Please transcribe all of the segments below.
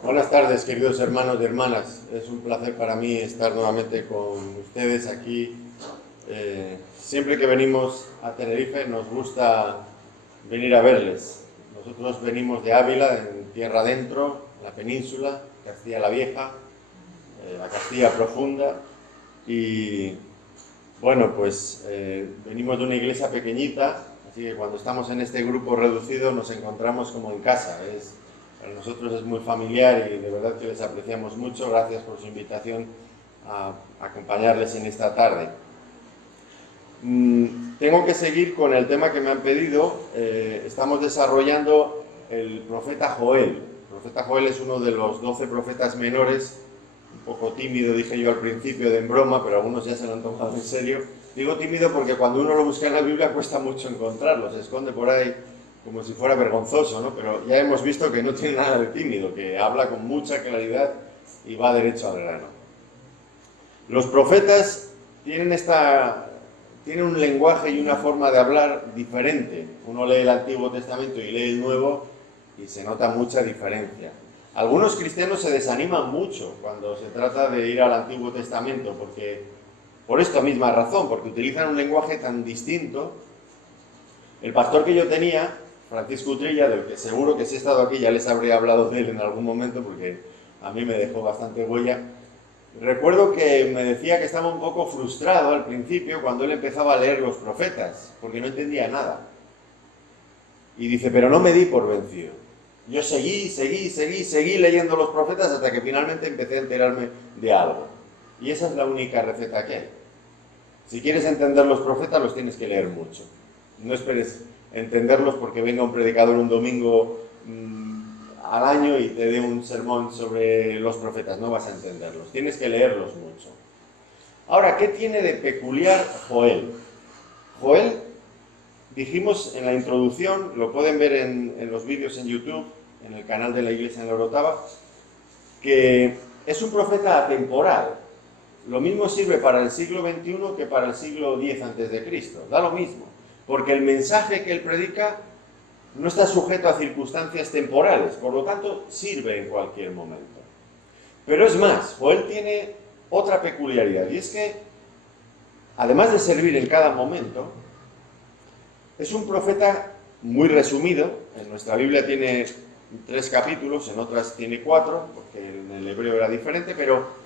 Buenas tardes, queridos hermanos y hermanas. Es un placer para mí estar nuevamente con ustedes aquí. Siempre que venimos a Tenerife nos gusta venir a verles. Nosotros venimos de Ávila, en tierra adentro, la península, Castilla la Vieja, la Castilla profunda. Y bueno, pues venimos de una iglesia pequeñita, así que cuando estamos en este grupo reducido nos encontramos como en casa. Para nosotros es muy familiar y de verdad que les apreciamos mucho. Gracias por su invitación a acompañarles en esta tarde. Tengo que seguir con el tema que me han pedido. Estamos desarrollando el profeta Joel. El profeta Joel es uno de los 12 profetas menores, un poco tímido, dije yo al principio de en broma, pero algunos ya se lo han tomado en serio. Digo tímido porque cuando uno lo busca en la Biblia cuesta mucho encontrarlo, se esconde por ahí como si fuera vergonzoso, ¿no? Pero ya hemos visto que no tiene nada de tímido, que habla con mucha claridad y va derecho al grano. Los profetas tienen un lenguaje y una forma de hablar diferente. Uno lee el Antiguo Testamento y lee el Nuevo y se nota mucha diferencia. Algunos cristianos se desaniman mucho cuando se trata de ir al Antiguo Testamento, por esta misma razón, porque utilizan un lenguaje tan distinto. El pastor que yo tenía, Francisco Utrilla, del que seguro que si he estado aquí ya les habría hablado de él en algún momento, porque a mí me dejó bastante huella. Recuerdo que me decía que estaba un poco frustrado al principio cuando él empezaba a leer los profetas, porque no entendía nada. Y dice, pero no me di por vencido. Yo seguí leyendo los profetas hasta que finalmente empecé a enterarme de algo. Y esa es la única receta que hay. Si quieres entender los profetas, los tienes que leer mucho. No esperes entenderlos porque venga un predicador un domingo al año y te dé un sermón sobre los profetas. No vas a entenderlos. Tienes que leerlos mucho. Ahora, ¿qué tiene de peculiar Joel? Joel, dijimos en la introducción, lo pueden ver en los vídeos en YouTube, en el canal de la Iglesia en la Orotava, que es un profeta atemporal. Lo mismo sirve para el siglo XXI que para el siglo X a.C. Da lo mismo, porque el mensaje que él predica no está sujeto a circunstancias temporales, por lo tanto sirve en cualquier momento. Pero es más, Joel tiene otra peculiaridad, y es que, además de servir en cada momento, es un profeta muy resumido. En nuestra Biblia tiene 3 capítulos, en otras tiene 4, porque en el hebreo era diferente, pero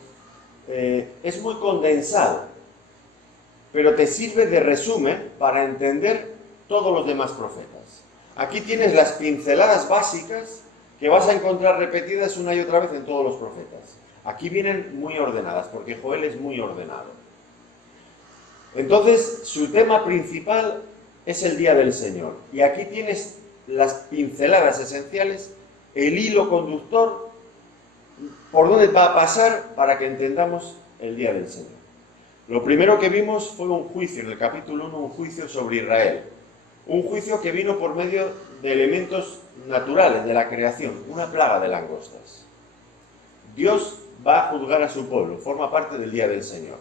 es muy condensado, pero te sirve de resumen para entender todos los demás profetas. Aquí tienes las pinceladas básicas que vas a encontrar repetidas una y otra vez en todos los profetas. Aquí vienen muy ordenadas, porque Joel es muy ordenado. Entonces, su tema principal es el día del Señor. Y aquí tienes las pinceladas esenciales, el hilo conductor, por dónde va a pasar para que entendamos el día del Señor. Lo primero que vimos fue un juicio, en el capítulo 1, un juicio sobre Israel. Un juicio que vino por medio de elementos naturales de la creación, una plaga de langostas. Dios va a juzgar a su pueblo, forma parte del día del Señor.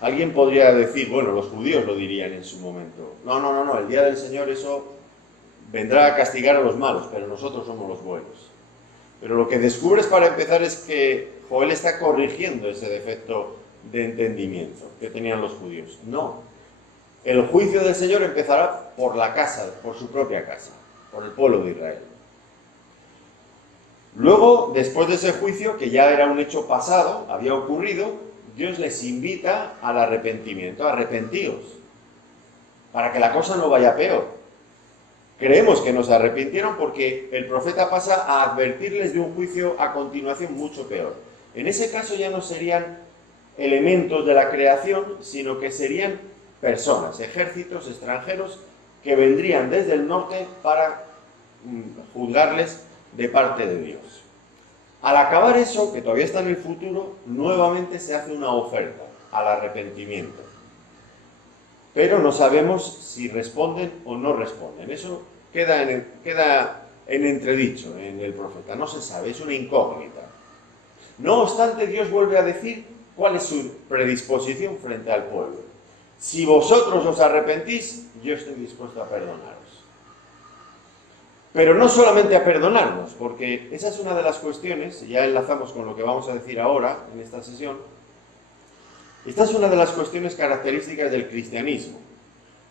Alguien podría decir, bueno, los judíos lo dirían en su momento. No, el día del Señor eso vendrá a castigar a los malos, pero nosotros somos los buenos. Pero lo que descubres para empezar es que Joel está corrigiendo ese defecto de entendimiento que tenían los judíos. No. El juicio del Señor empezará por la casa, por su propia casa, por el pueblo de Israel. Luego, después de ese juicio, que ya era un hecho pasado, había ocurrido, Dios les invita al arrepentimiento, arrepentíos, para que la cosa no vaya peor. Creemos que nos arrepintieron porque el profeta pasa a advertirles de un juicio a continuación mucho peor. En ese caso ya no serían elementos de la creación, sino que serían personas, ejércitos extranjeros que vendrían desde el norte para juzgarles de parte de Dios. Al acabar eso, que todavía está en el futuro, nuevamente se hace una oferta al arrepentimiento. Pero no sabemos si responden o no responden. Eso queda en entredicho en el profeta. No se sabe, es una incógnita. No obstante, Dios vuelve a decir cuál es su predisposición frente al pueblo. Si vosotros os arrepentís, yo estoy dispuesto a perdonaros. Pero no solamente a perdonarnos, porque esa es una de las cuestiones, y ya enlazamos con lo que vamos a decir ahora en esta sesión. Esta es una de las cuestiones características del cristianismo.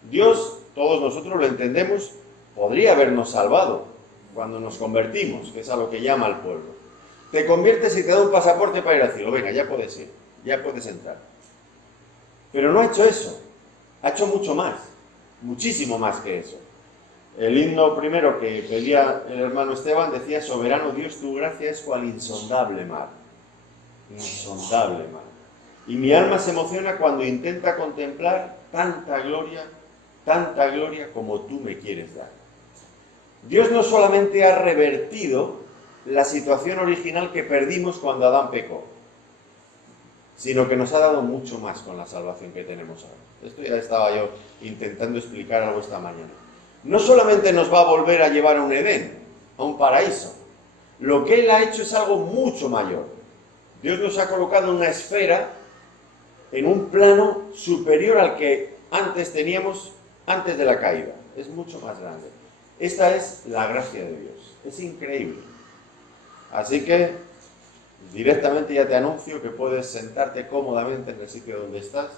Dios, todos nosotros lo entendemos, podría habernos salvado cuando nos convertimos, que es a lo que llama al pueblo. Te conviertes y te da un pasaporte para ir al cielo. Venga, ya puedes ir, ya puedes entrar. Pero no ha hecho eso, ha hecho mucho más, muchísimo más que eso. El himno primero que pedía el hermano Esteban decía: soberano Dios, tu gracia es cual insondable mar. Insondable mar. Y mi alma se emociona cuando intenta contemplar tanta gloria como tú me quieres dar. Dios no solamente ha revertido la situación original que perdimos cuando Adán pecó, sino que nos ha dado mucho más con la salvación que tenemos ahora. Esto ya estaba yo intentando explicar algo esta mañana. No solamente nos va a volver a llevar a un Edén, a un paraíso. Lo que Él ha hecho es algo mucho mayor. Dios nos ha colocado en una esfera, en un plano superior al que antes teníamos, antes de la caída. Es mucho más grande. Esta es la gracia de Dios. Es increíble. Así que, directamente ya te anuncio que puedes sentarte cómodamente en el sitio donde estás.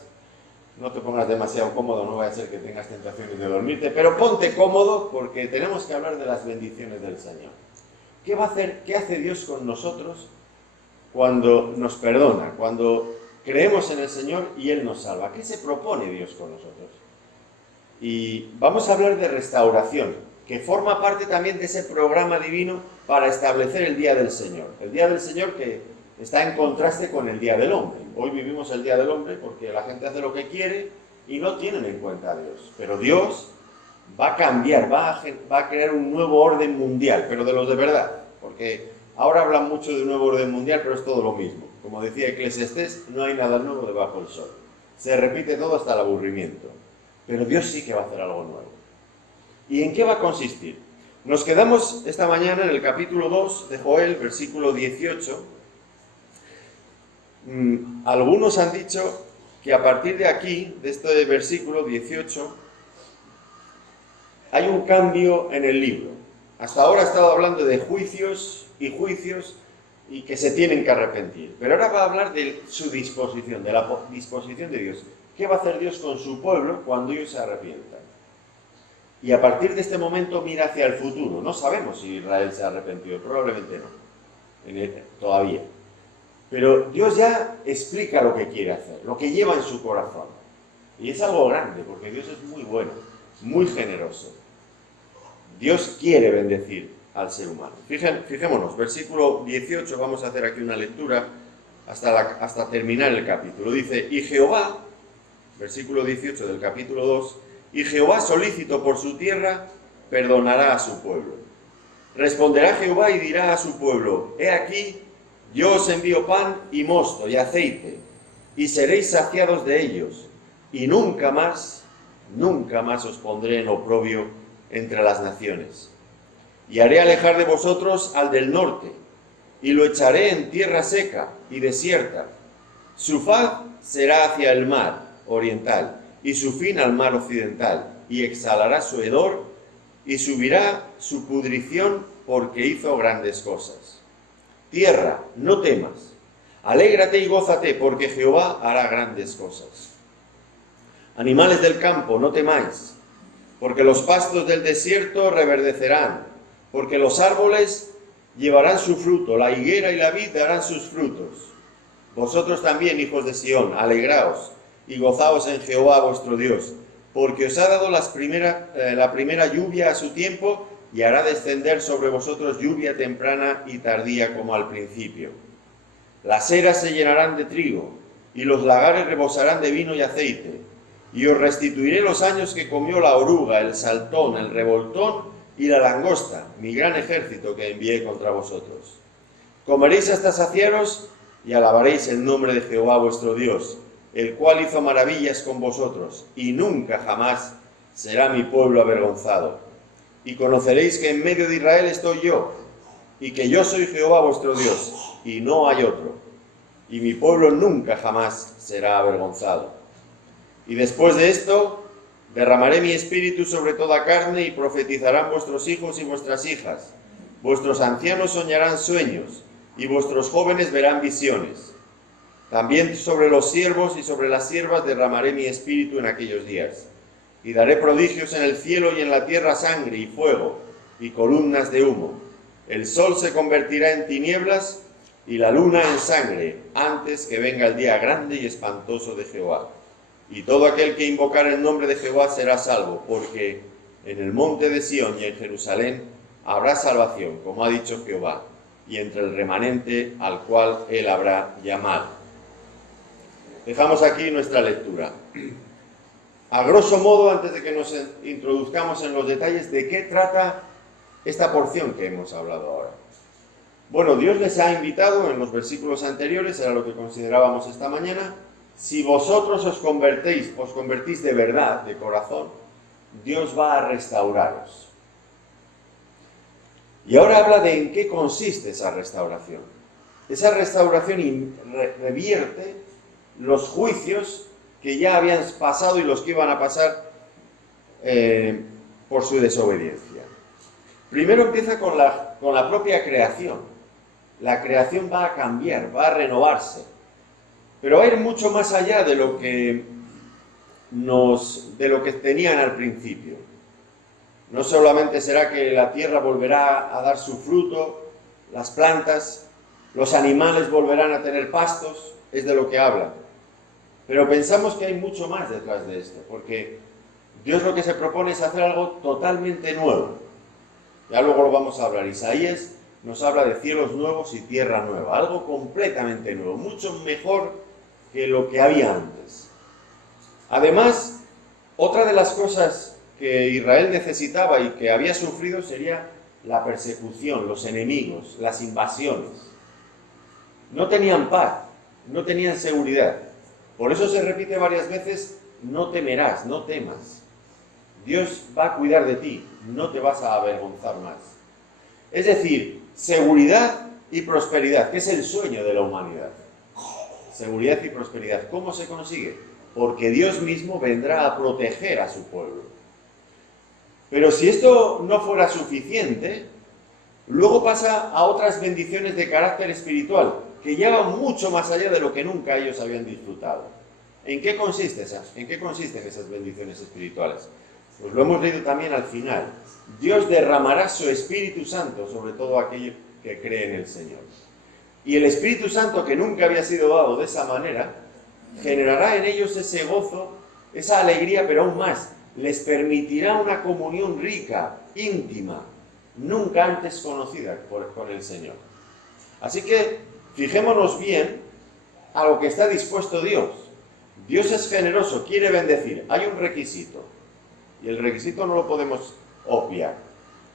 No te pongas demasiado cómodo, no vaya a ser que tengas tentaciones de dormirte, pero ponte cómodo porque tenemos que hablar de las bendiciones del Señor. ¿Qué va a hacer? ¿Qué hace Dios con nosotros cuando nos perdona, cuando creemos en el Señor y Él nos salva? ¿Qué se propone Dios con nosotros? Y vamos a hablar de restauración, que forma parte también de ese programa divino para establecer el Día del Señor. El Día del Señor que está en contraste con el Día del Hombre. Hoy vivimos el Día del Hombre porque la gente hace lo que quiere y no tienen en cuenta a Dios. Pero Dios va a cambiar, va a crear un nuevo orden mundial, pero de los de verdad. Porque ahora hablan mucho de un nuevo orden mundial, pero es todo lo mismo. Como decía Eclesiastés, no hay nada nuevo debajo del sol. Se repite todo hasta el aburrimiento. Pero Dios sí que va a hacer algo nuevo. ¿Y en qué va a consistir? Nos quedamos esta mañana en el capítulo 2 de Joel, versículo 18. Algunos han dicho que a partir de aquí, de este versículo 18, hay un cambio en el libro. Hasta ahora ha estado hablando de juicios y que se tienen que arrepentir. Pero ahora va a hablar de su disposición, de la disposición de Dios. ¿Qué va a hacer Dios con su pueblo cuando ellos se arrepientan? Y a partir de este momento mira hacia el futuro. No sabemos si Israel se ha arrepentido, probablemente no, todavía. Pero Dios ya explica lo que quiere hacer, lo que lleva en su corazón. Y es algo grande, porque Dios es muy bueno, muy generoso. Dios quiere bendecir al ser humano. Fijémonos, versículo 18, vamos a hacer aquí una lectura hasta terminar el capítulo. Dice: y Jehová, versículo 18 del capítulo 2, y Jehová, solícito por su tierra, perdonará a su pueblo. Responderá Jehová y dirá a su pueblo: he aquí, yo os envío pan y mosto y aceite, y seréis saciados de ellos, y nunca más os pondré en oprobio entre las naciones. Y haré alejar de vosotros al del norte, y lo echaré en tierra seca y desierta. Su faz será hacia el mar oriental, y su fin al mar occidental, y exhalará su hedor, y subirá su pudrición, porque hizo grandes cosas. Tierra, no temas, alégrate y gózate, porque Jehová hará grandes cosas. Animales del campo, no temáis, porque los pastos del desierto reverdecerán, porque los árboles llevarán su fruto, la higuera y la vid darán sus frutos. Vosotros también, hijos de Sión, alegraos y gozaos en Jehová vuestro Dios, porque os ha dado la primera lluvia a su tiempo, y hará descender sobre vosotros lluvia temprana y tardía como al principio. Las eras se llenarán de trigo, y los lagares rebosarán de vino y aceite, y os restituiré los años que comió la oruga, el saltón, el revoltón y la langosta, mi gran ejército que envié contra vosotros. Comeréis hasta saciaros y alabaréis el nombre de Jehová vuestro Dios, el cual hizo maravillas con vosotros, y nunca jamás será mi pueblo avergonzado. Y conoceréis que en medio de Israel estoy yo, y que yo soy Jehová vuestro Dios, y no hay otro, y mi pueblo nunca jamás será avergonzado. Y después de esto, Derramaré mi espíritu sobre toda carne y profetizarán vuestros hijos y vuestras hijas. Vuestros ancianos soñarán sueños y vuestros jóvenes verán visiones. También sobre los siervos y sobre las siervas derramaré mi espíritu en aquellos días. Y daré prodigios en el cielo y en la tierra, sangre y fuego y columnas de humo. El sol se convertirá en tinieblas y la luna en sangre, antes que venga el día grande y espantoso de Jehová. Y todo aquel que invocar el nombre de Jehová será salvo, porque en el monte de Sión y en Jerusalén habrá salvación, como ha dicho Jehová, y entre el remanente al cual él habrá llamado. Dejamos aquí nuestra lectura. A grosso modo, antes de que nos introduzcamos en los detalles, ¿de qué trata esta porción que hemos hablado ahora? Bueno, Dios les ha invitado en los versículos anteriores, era lo que considerábamos esta mañana, si vosotros os convertís de verdad, de corazón, Dios va a restauraros. Y ahora habla de en qué consiste esa restauración. Esa restauración revierte los juicios que ya habían pasado y los que iban a pasar por su desobediencia. Primero empieza con la propia creación. La creación va a cambiar, va a renovarse. Pero va a ir mucho más allá de lo que tenían al principio. No solamente será que la tierra volverá a dar su fruto, las plantas, los animales volverán a tener pastos, es de lo que habla. Pero pensamos que hay mucho más detrás de esto, porque Dios lo que se propone es hacer algo totalmente nuevo. Ya luego lo vamos a hablar. Isaías nos habla de cielos nuevos y tierra nueva, algo completamente nuevo, mucho mejor que lo que había antes. Además, otra de las cosas que Israel necesitaba y que había sufrido sería la persecución, los enemigos, las invasiones. No tenían paz, no tenían seguridad. Por eso se repite varias veces, no temerás, no temas. Dios va a cuidar de ti, no te vas a avergonzar más. Es decir, seguridad y prosperidad, que es el sueño de la humanidad. Seguridad y prosperidad. ¿Cómo se consigue? Porque Dios mismo vendrá a proteger a su pueblo. Pero si esto no fuera suficiente, luego pasa a otras bendiciones de carácter espiritual, que llevan mucho más allá de lo que nunca ellos habían disfrutado. ¿En qué consisten esas bendiciones espirituales? Pues lo hemos leído también al final. Dios derramará su Espíritu Santo sobre todo aquello que cree en el Señor. Y el Espíritu Santo, que nunca había sido dado de esa manera, generará en ellos ese gozo, esa alegría, pero aún más, les permitirá una comunión rica, íntima, nunca antes conocida con el Señor. Así que fijémonos bien a lo que está dispuesto Dios. Dios es generoso, quiere bendecir. Hay un requisito, y el requisito no lo podemos obviar.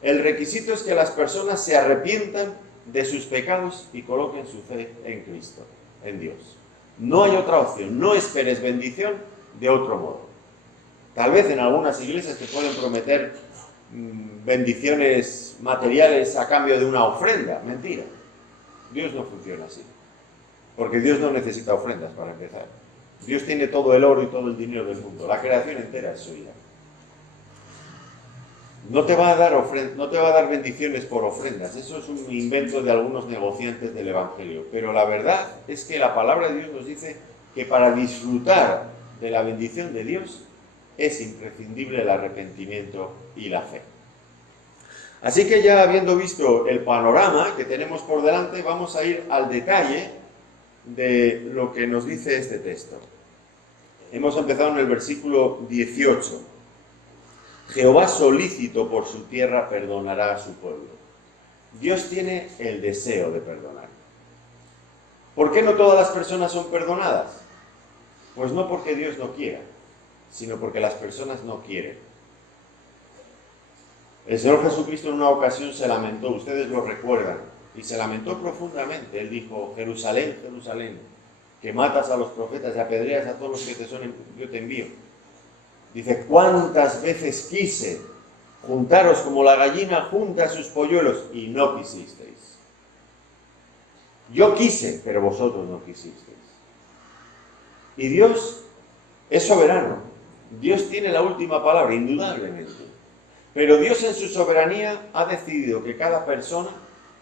El requisito es que las personas se arrepientan de sus pecados y coloquen su fe en Cristo, en Dios. No hay otra opción, no esperes bendición de otro modo. Tal vez en algunas iglesias te pueden prometer bendiciones materiales a cambio de una ofrenda. Mentira. Dios no funciona así. Porque Dios no necesita ofrendas para empezar. Dios tiene todo el oro y todo el dinero del mundo. La creación entera es suya. No te va a dar bendiciones por ofrendas. Eso es un invento de algunos negociantes del Evangelio. Pero la verdad es que la palabra de Dios nos dice que para disfrutar de la bendición de Dios es imprescindible el arrepentimiento y la fe. Así que ya habiendo visto el panorama que tenemos por delante, vamos a ir al detalle de lo que nos dice este texto. Hemos empezado en el versículo 18. Jehová solícito por su tierra perdonará a su pueblo. Dios tiene el deseo de perdonar. ¿Por qué no todas las personas son perdonadas? Pues no porque Dios no quiera, sino porque las personas no quieren. El Señor Jesucristo en una ocasión se lamentó, ustedes lo recuerdan, y se lamentó profundamente. Él dijo: Jerusalén, Jerusalén, que matas a los profetas y apedreas a todos los que yo te envío. Dice: ¿cuántas veces quise juntaros como la gallina junta sus polluelos y no quisisteis? Yo quise, pero vosotros no quisisteis. Y Dios es soberano. Dios tiene la última palabra, indudablemente. Pero Dios en su soberanía ha decidido que cada persona,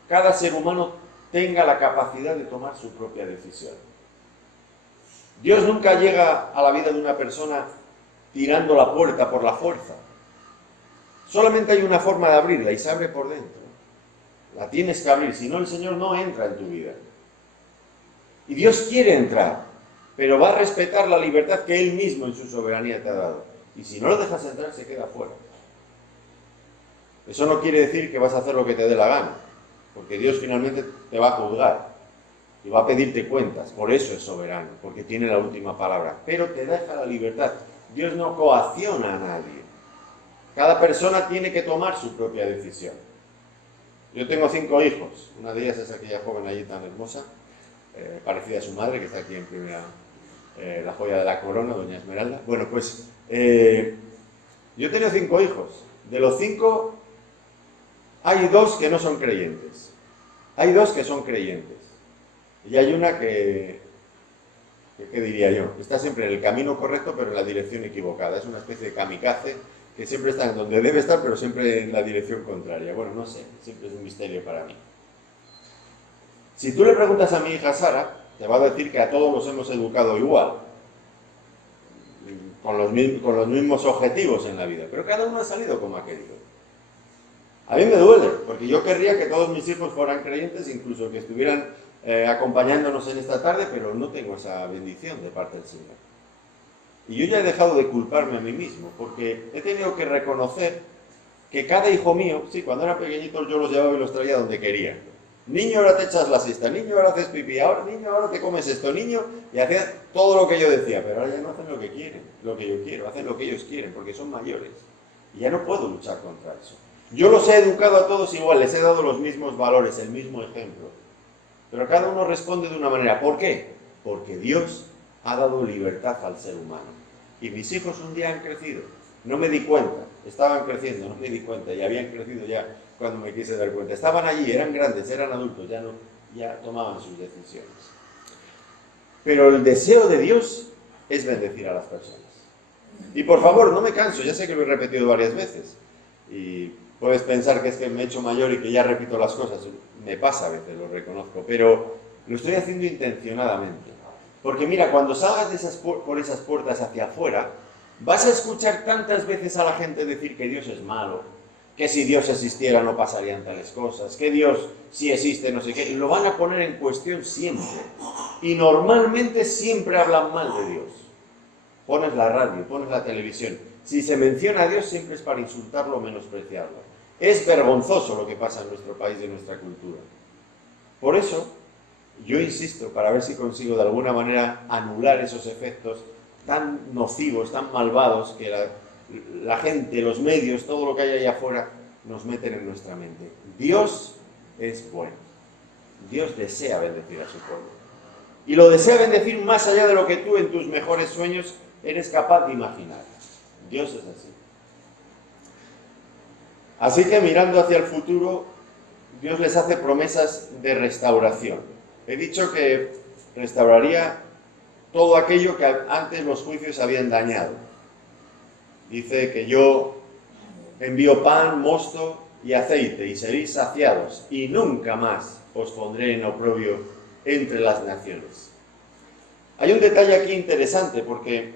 cada ser humano tenga la capacidad de tomar su propia decisión. Dios nunca llega a la vida de una persona tirando la puerta por la fuerza. Solamente hay una forma de abrirla y se abre por dentro. La tienes que abrir, si no el Señor no entra en tu vida. Y Dios quiere entrar, pero va a respetar la libertad que Él mismo en su soberanía te ha dado. Y si no lo dejas entrar, se queda fuera. Eso no quiere decir que vas a hacer lo que te dé la gana, porque Dios finalmente te va a juzgar y va a pedirte cuentas. Por eso es soberano, porque tiene la última palabra. Pero te deja la libertad. Dios no coacciona a nadie. Cada persona tiene que tomar su propia decisión. Yo tengo 5 hijos. Una de ellas es aquella joven allí tan hermosa, parecida a su madre, que está aquí en primera, la joya de la corona, doña Esmeralda. Bueno, pues yo tengo 5 hijos. De los 5, hay 2 que no son creyentes. Hay 2 que son creyentes. Y hay una ¿qué diría yo? Está siempre en el camino correcto, pero en la dirección equivocada. Es una especie de kamikaze que siempre está en donde debe estar, pero siempre en la dirección contraria. Bueno, no sé, siempre es un misterio para mí. Si tú le preguntas a mi hija Sara, te va a decir que a todos los hemos educado igual, con los mismos objetivos en la vida, pero cada uno ha salido como ha querido. A mí me duele, porque yo querría que todos mis hijos fueran creyentes, incluso que estuvieran acompañándonos en esta tarde, pero no tengo esa bendición de parte del Señor. Y yo ya he dejado de culparme a mí mismo, porque he tenido que reconocer que cada hijo mío, sí, cuando eran pequeñitos yo los llevaba y los traía donde quería. Niño, ahora te echas la siesta, niño, ahora haces pipí, ahora, niño, ahora te comes esto, niño, y hacían todo lo que yo decía, pero ahora ya no hacen lo que quieren, lo que yo quiero, hacen lo que ellos quieren, porque son mayores. Y ya no puedo luchar contra eso. Yo los he educado a todos igual, les he dado los mismos valores, el mismo ejemplo. Pero cada uno responde de una manera. ¿Por qué? Porque Dios ha dado libertad al ser humano. Y mis hijos un día han crecido. No me di cuenta. Estaban creciendo, no me di cuenta. Y habían crecido ya cuando me quise dar cuenta. Estaban allí, eran grandes, eran adultos, ya tomaban sus decisiones. Pero el deseo de Dios es bendecir a las personas. Y por favor, no me canso. Ya sé que lo he repetido varias veces. Y puedes pensar que es que me he hecho mayor y que ya repito las cosas. Me pasa a veces, lo reconozco. Pero lo estoy haciendo intencionadamente. Porque mira, cuando salgas por esas puertas hacia afuera, vas a escuchar tantas veces a la gente decir que Dios es malo, que si Dios existiera no pasarían tales cosas, que Dios si existe no sé qué, y lo van a poner en cuestión siempre. Y normalmente siempre hablan mal de Dios. Pones la radio, pones la televisión. Si se menciona a Dios siempre es para insultarlo o menospreciarlo. Es vergonzoso lo que pasa en nuestro país y en nuestra cultura. Por eso, yo insisto, para ver si consigo de alguna manera anular esos efectos tan nocivos, tan malvados, que la gente, los medios, todo lo que hay allá afuera, nos meten en nuestra mente. Dios es bueno. Dios desea bendecir a su pueblo. Y lo desea bendecir más allá de lo que tú en tus mejores sueños eres capaz de imaginar. Dios es así. Así que mirando hacia el futuro, Dios les hace promesas de restauración. He dicho que restauraría todo aquello que antes los juicios habían dañado. Dice que yo envío pan, mosto y aceite y seréis saciados y nunca más os pondré en oprobio entre las naciones. Hay un detalle aquí interesante porque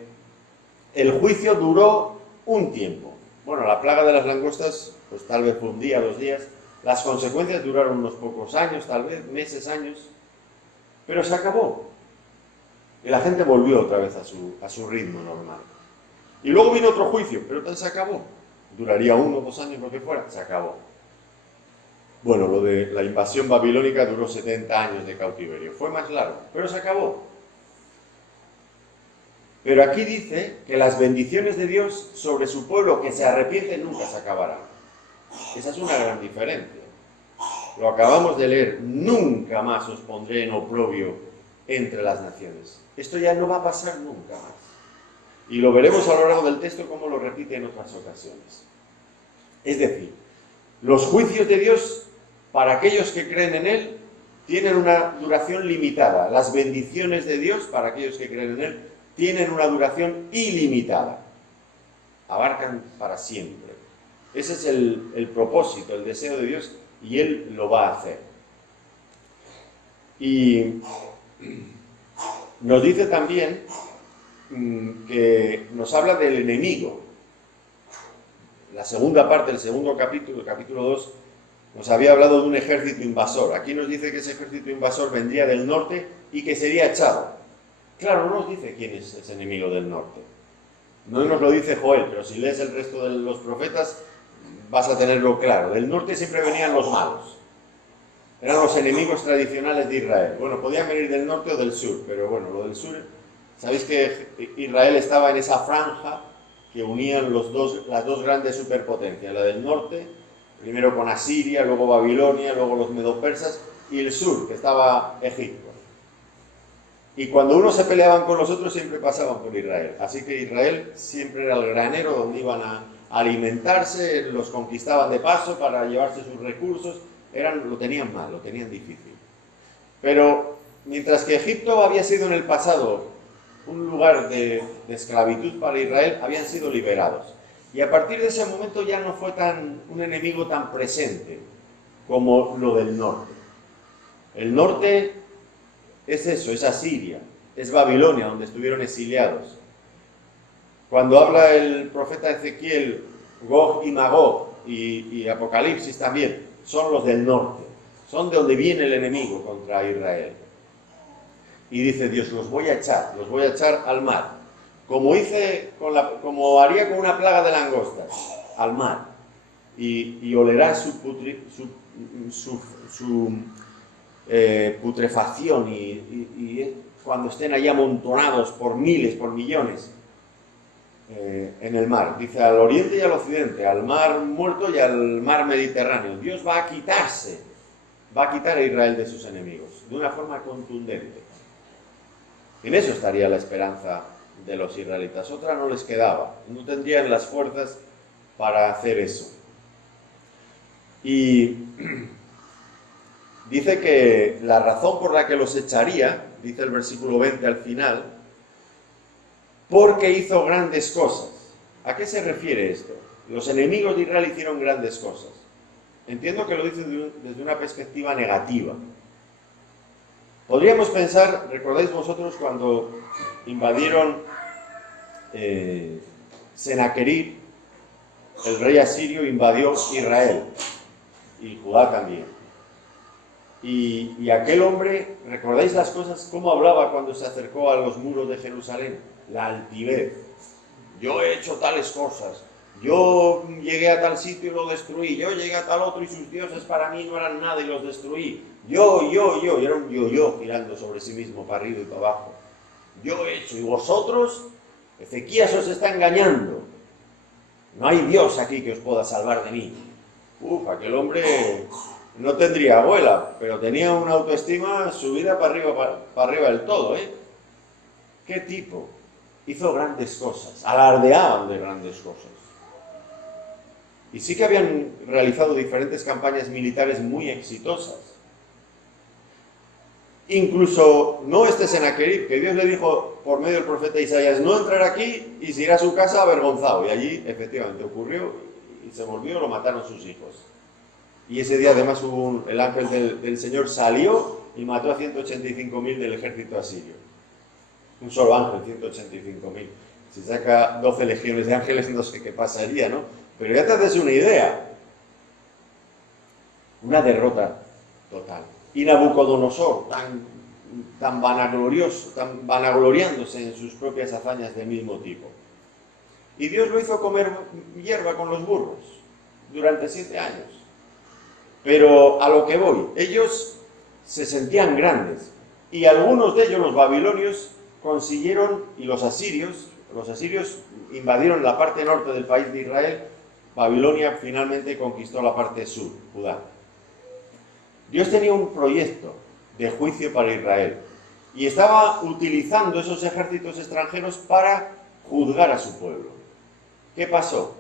el juicio duró un tiempo. Bueno, la plaga de las langostas, pues tal vez fue un día, 2 días. Las consecuencias duraron unos pocos años, tal vez, meses, años. Pero se acabó. Y la gente volvió otra vez a su ritmo normal. Y luego vino otro juicio, pero tal se acabó. Duraría 1 o 2 años, lo que fuera, se acabó. Bueno, lo de la invasión babilónica duró 70 años de cautiverio. Fue más largo, pero se acabó. Pero aquí dice que las bendiciones de Dios sobre su pueblo que se arrepiente nunca se acabarán. Esa es una gran diferencia. Lo acabamos de leer, nunca más os pondré en oprobio entre las naciones. Esto ya no va a pasar nunca más. Y lo veremos a lo largo del texto como lo repite en otras ocasiones. Es decir, los juicios de Dios para aquellos que creen en Él tienen una duración limitada. Las bendiciones de Dios para aquellos que creen en Él tienen una duración ilimitada. abarcan para siempre. Ese es el propósito, el deseo de Dios, y Él lo va a hacer. Y nos dice también que nos habla del enemigo. La segunda parte del segundo capítulo, el capítulo 2, nos había hablado de un ejército invasor. Aquí nos dice que ese ejército invasor vendría del norte y que sería echado. Claro, no nos dice quién es ese enemigo del norte. No nos lo dice Joel, pero si lees el resto de los profetas vas a tenerlo claro. Del norte siempre venían los malos. Eran los enemigos tradicionales de Israel. Bueno, podían venir del norte o del sur, pero bueno, lo del sur... Sabéis que Israel estaba en esa franja que unían las dos grandes superpotencias. La del norte, primero con Asiria, luego Babilonia, luego los medopersas, y el sur, que estaba Egipto. Y cuando unos se peleaban con los otros, siempre pasaban por Israel. Así que Israel siempre era el granero donde iban a alimentarse, los conquistaban de paso para llevarse sus recursos. Lo tenían mal, lo tenían difícil. Pero mientras que Egipto había sido en el pasado un lugar de esclavitud para Israel, habían sido liberados. Y a partir de ese momento ya no fue un enemigo tan presente como lo del norte. El norte es eso, es Asiria, es Babilonia, donde estuvieron exiliados. Cuando habla el profeta Ezequiel, Gog y Magog, y Apocalipsis también, son los del norte, son de donde viene el enemigo contra Israel. Y dice Dios, los voy a echar al mar, como haría con una plaga de langostas, al mar, y olerá su putrefacción, y cuando estén ahí amontonados por miles, por millones, en el mar. Dice al oriente y al occidente, al mar muerto y al mar Mediterráneo. Dios va a quitar a Israel de sus enemigos, de una forma contundente. En eso estaría la esperanza de los israelitas. Otra no les quedaba, no tendrían las fuerzas para hacer eso. Y dice que la razón por la que los echaría, dice el versículo 20 al final, porque hizo grandes cosas. ¿A qué se refiere esto? Los enemigos de Israel hicieron grandes cosas. Entiendo que lo dice desde una perspectiva negativa. Podríamos pensar, ¿recordáis vosotros cuando invadieron Senaquerib, el rey asirio invadió Israel y Judá también? Y aquel hombre, ¿recordáis las cosas, cómo hablaba cuando se acercó a los muros de Jerusalén? La altivez. Yo he hecho tales cosas, yo llegué a tal sitio y lo destruí, yo llegué a tal otro y sus dioses para mí no eran nada y los destruí. Yo, y era un yo girando sobre sí mismo, para arriba y para abajo. Yo he hecho, y vosotros, Ezequías os está engañando. No hay Dios aquí que os pueda salvar de mí. Aquel hombre no tendría abuela, pero tenía una autoestima subida para arriba del todo, ¿eh? ¿Qué tipo? Hizo grandes cosas, alardeaban de grandes cosas. Y sí que habían realizado diferentes campañas militares muy exitosas. Incluso no este Senaquerib, que Dios le dijo por medio del profeta Isaías, no entrará aquí y se irá a su casa avergonzado. Y allí efectivamente ocurrió y se volvió, lo mataron sus hijos. Y ese día además el ángel del Señor salió y mató a 185.000 del ejército asirio. Un solo ángel, 185.000. Si saca 12 legiones de ángeles no sé qué pasaría, ¿no? Pero ya te haces una idea. Una derrota total. Y Nabucodonosor, tan vanaglorioso, tan vanagloriándose en sus propias hazañas del mismo tipo. Y Dios lo hizo comer hierba con los burros durante 7 años. Pero a lo que voy, ellos se sentían grandes. Y algunos de ellos, los babilonios, consiguieron, y los asirios invadieron la parte norte del país de Israel. Babilonia finalmente conquistó la parte sur, Judá. Dios tenía un proyecto de juicio para Israel y estaba utilizando esos ejércitos extranjeros para juzgar a su pueblo. ¿Qué pasó?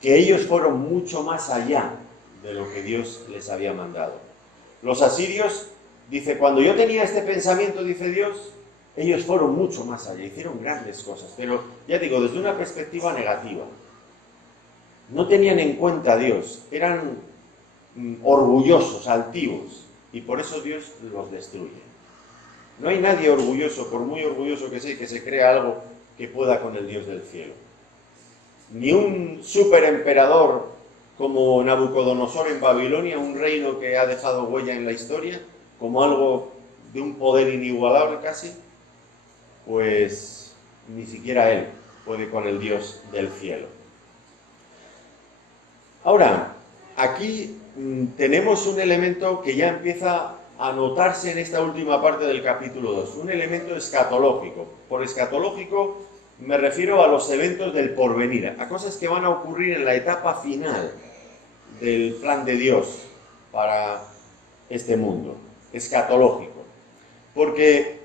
Que ellos fueron mucho más allá de lo que Dios les había mandado. Los asirios, dice, cuando yo tenía este pensamiento, dice Dios, ellos fueron mucho más allá, hicieron grandes cosas, pero ya digo, desde una perspectiva negativa. no tenían en cuenta a Dios, eran orgullosos, altivos, y por eso Dios los destruye. No hay nadie orgulloso, por muy orgulloso que sea, que se crea algo que pueda con el Dios del cielo. Ni un superemperador como Nabucodonosor en Babilonia, un reino que ha dejado huella en la historia, como algo de un poder inigualable casi, pues ni siquiera él puede con el Dios del cielo. Ahora, aquí tenemos un elemento que ya empieza a notarse en esta última parte del capítulo 2, un elemento escatológico. Por escatológico me refiero a los eventos del porvenir, a cosas que van a ocurrir en la etapa final del plan de Dios para este mundo, escatológico. Porque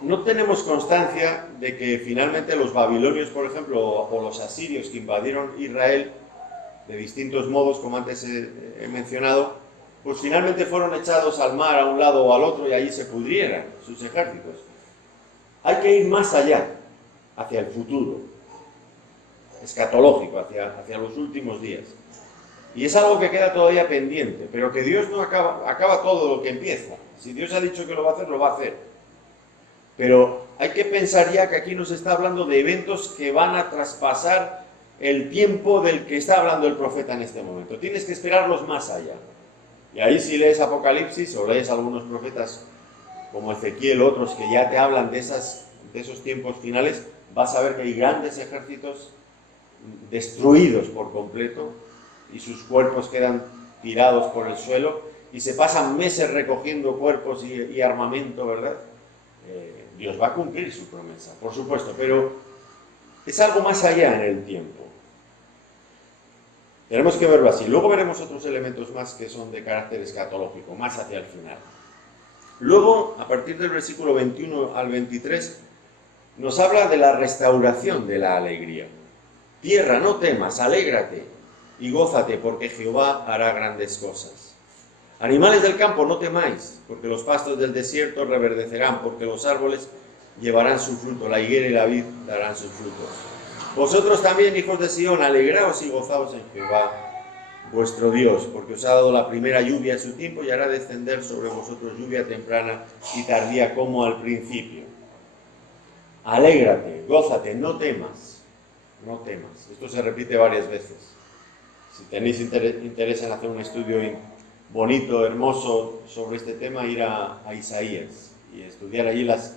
no tenemos constancia de que finalmente los babilonios, por ejemplo, o los asirios que invadieron Israel de distintos modos, como antes he mencionado, pues finalmente fueron echados al mar a un lado o al otro y allí se pudrieran sus ejércitos. Hay que ir más allá, hacia el futuro, escatológico, hacia los últimos días. Y es algo que queda todavía pendiente, pero que Dios no acaba todo lo que empieza. Si Dios ha dicho que lo va a hacer, lo va a hacer. Pero hay que pensar ya que aquí nos está hablando de eventos que van a traspasar el tiempo del que está hablando el profeta en este momento. Tienes que esperarlos más allá. Y ahí si lees Apocalipsis o lees algunos profetas como Ezequiel, otros que ya te hablan de esos tiempos finales, vas a ver que hay grandes ejércitos destruidos por completo y sus cuerpos quedan tirados por el suelo y se pasan meses recogiendo cuerpos y armamento, ¿verdad? Dios va a cumplir su promesa, por supuesto, pero es algo más allá en el tiempo. Tenemos que verlo así. Luego veremos otros elementos más que son de carácter escatológico, más hacia el final. Luego, a partir del versículo 21 al 23, nos habla de la restauración de la alegría. Tierra, no temas, alégrate y gózate, porque Jehová hará grandes cosas. Animales del campo, no temáis, porque los pastos del desierto reverdecerán, porque los árboles llevarán su fruto, la higuera y la vid darán sus frutos. Vosotros también, hijos de Sión, alegraos y gozaos en Jehová, vuestro Dios, porque os ha dado la primera lluvia a su tiempo y hará descender sobre vosotros lluvia temprana y tardía como al principio. Alégrate, gózate, no temas, no temas. Esto se repite varias veces. Si tenéis interés en hacer un estudio bonito, hermoso sobre este tema, ir a Isaías y estudiar allí las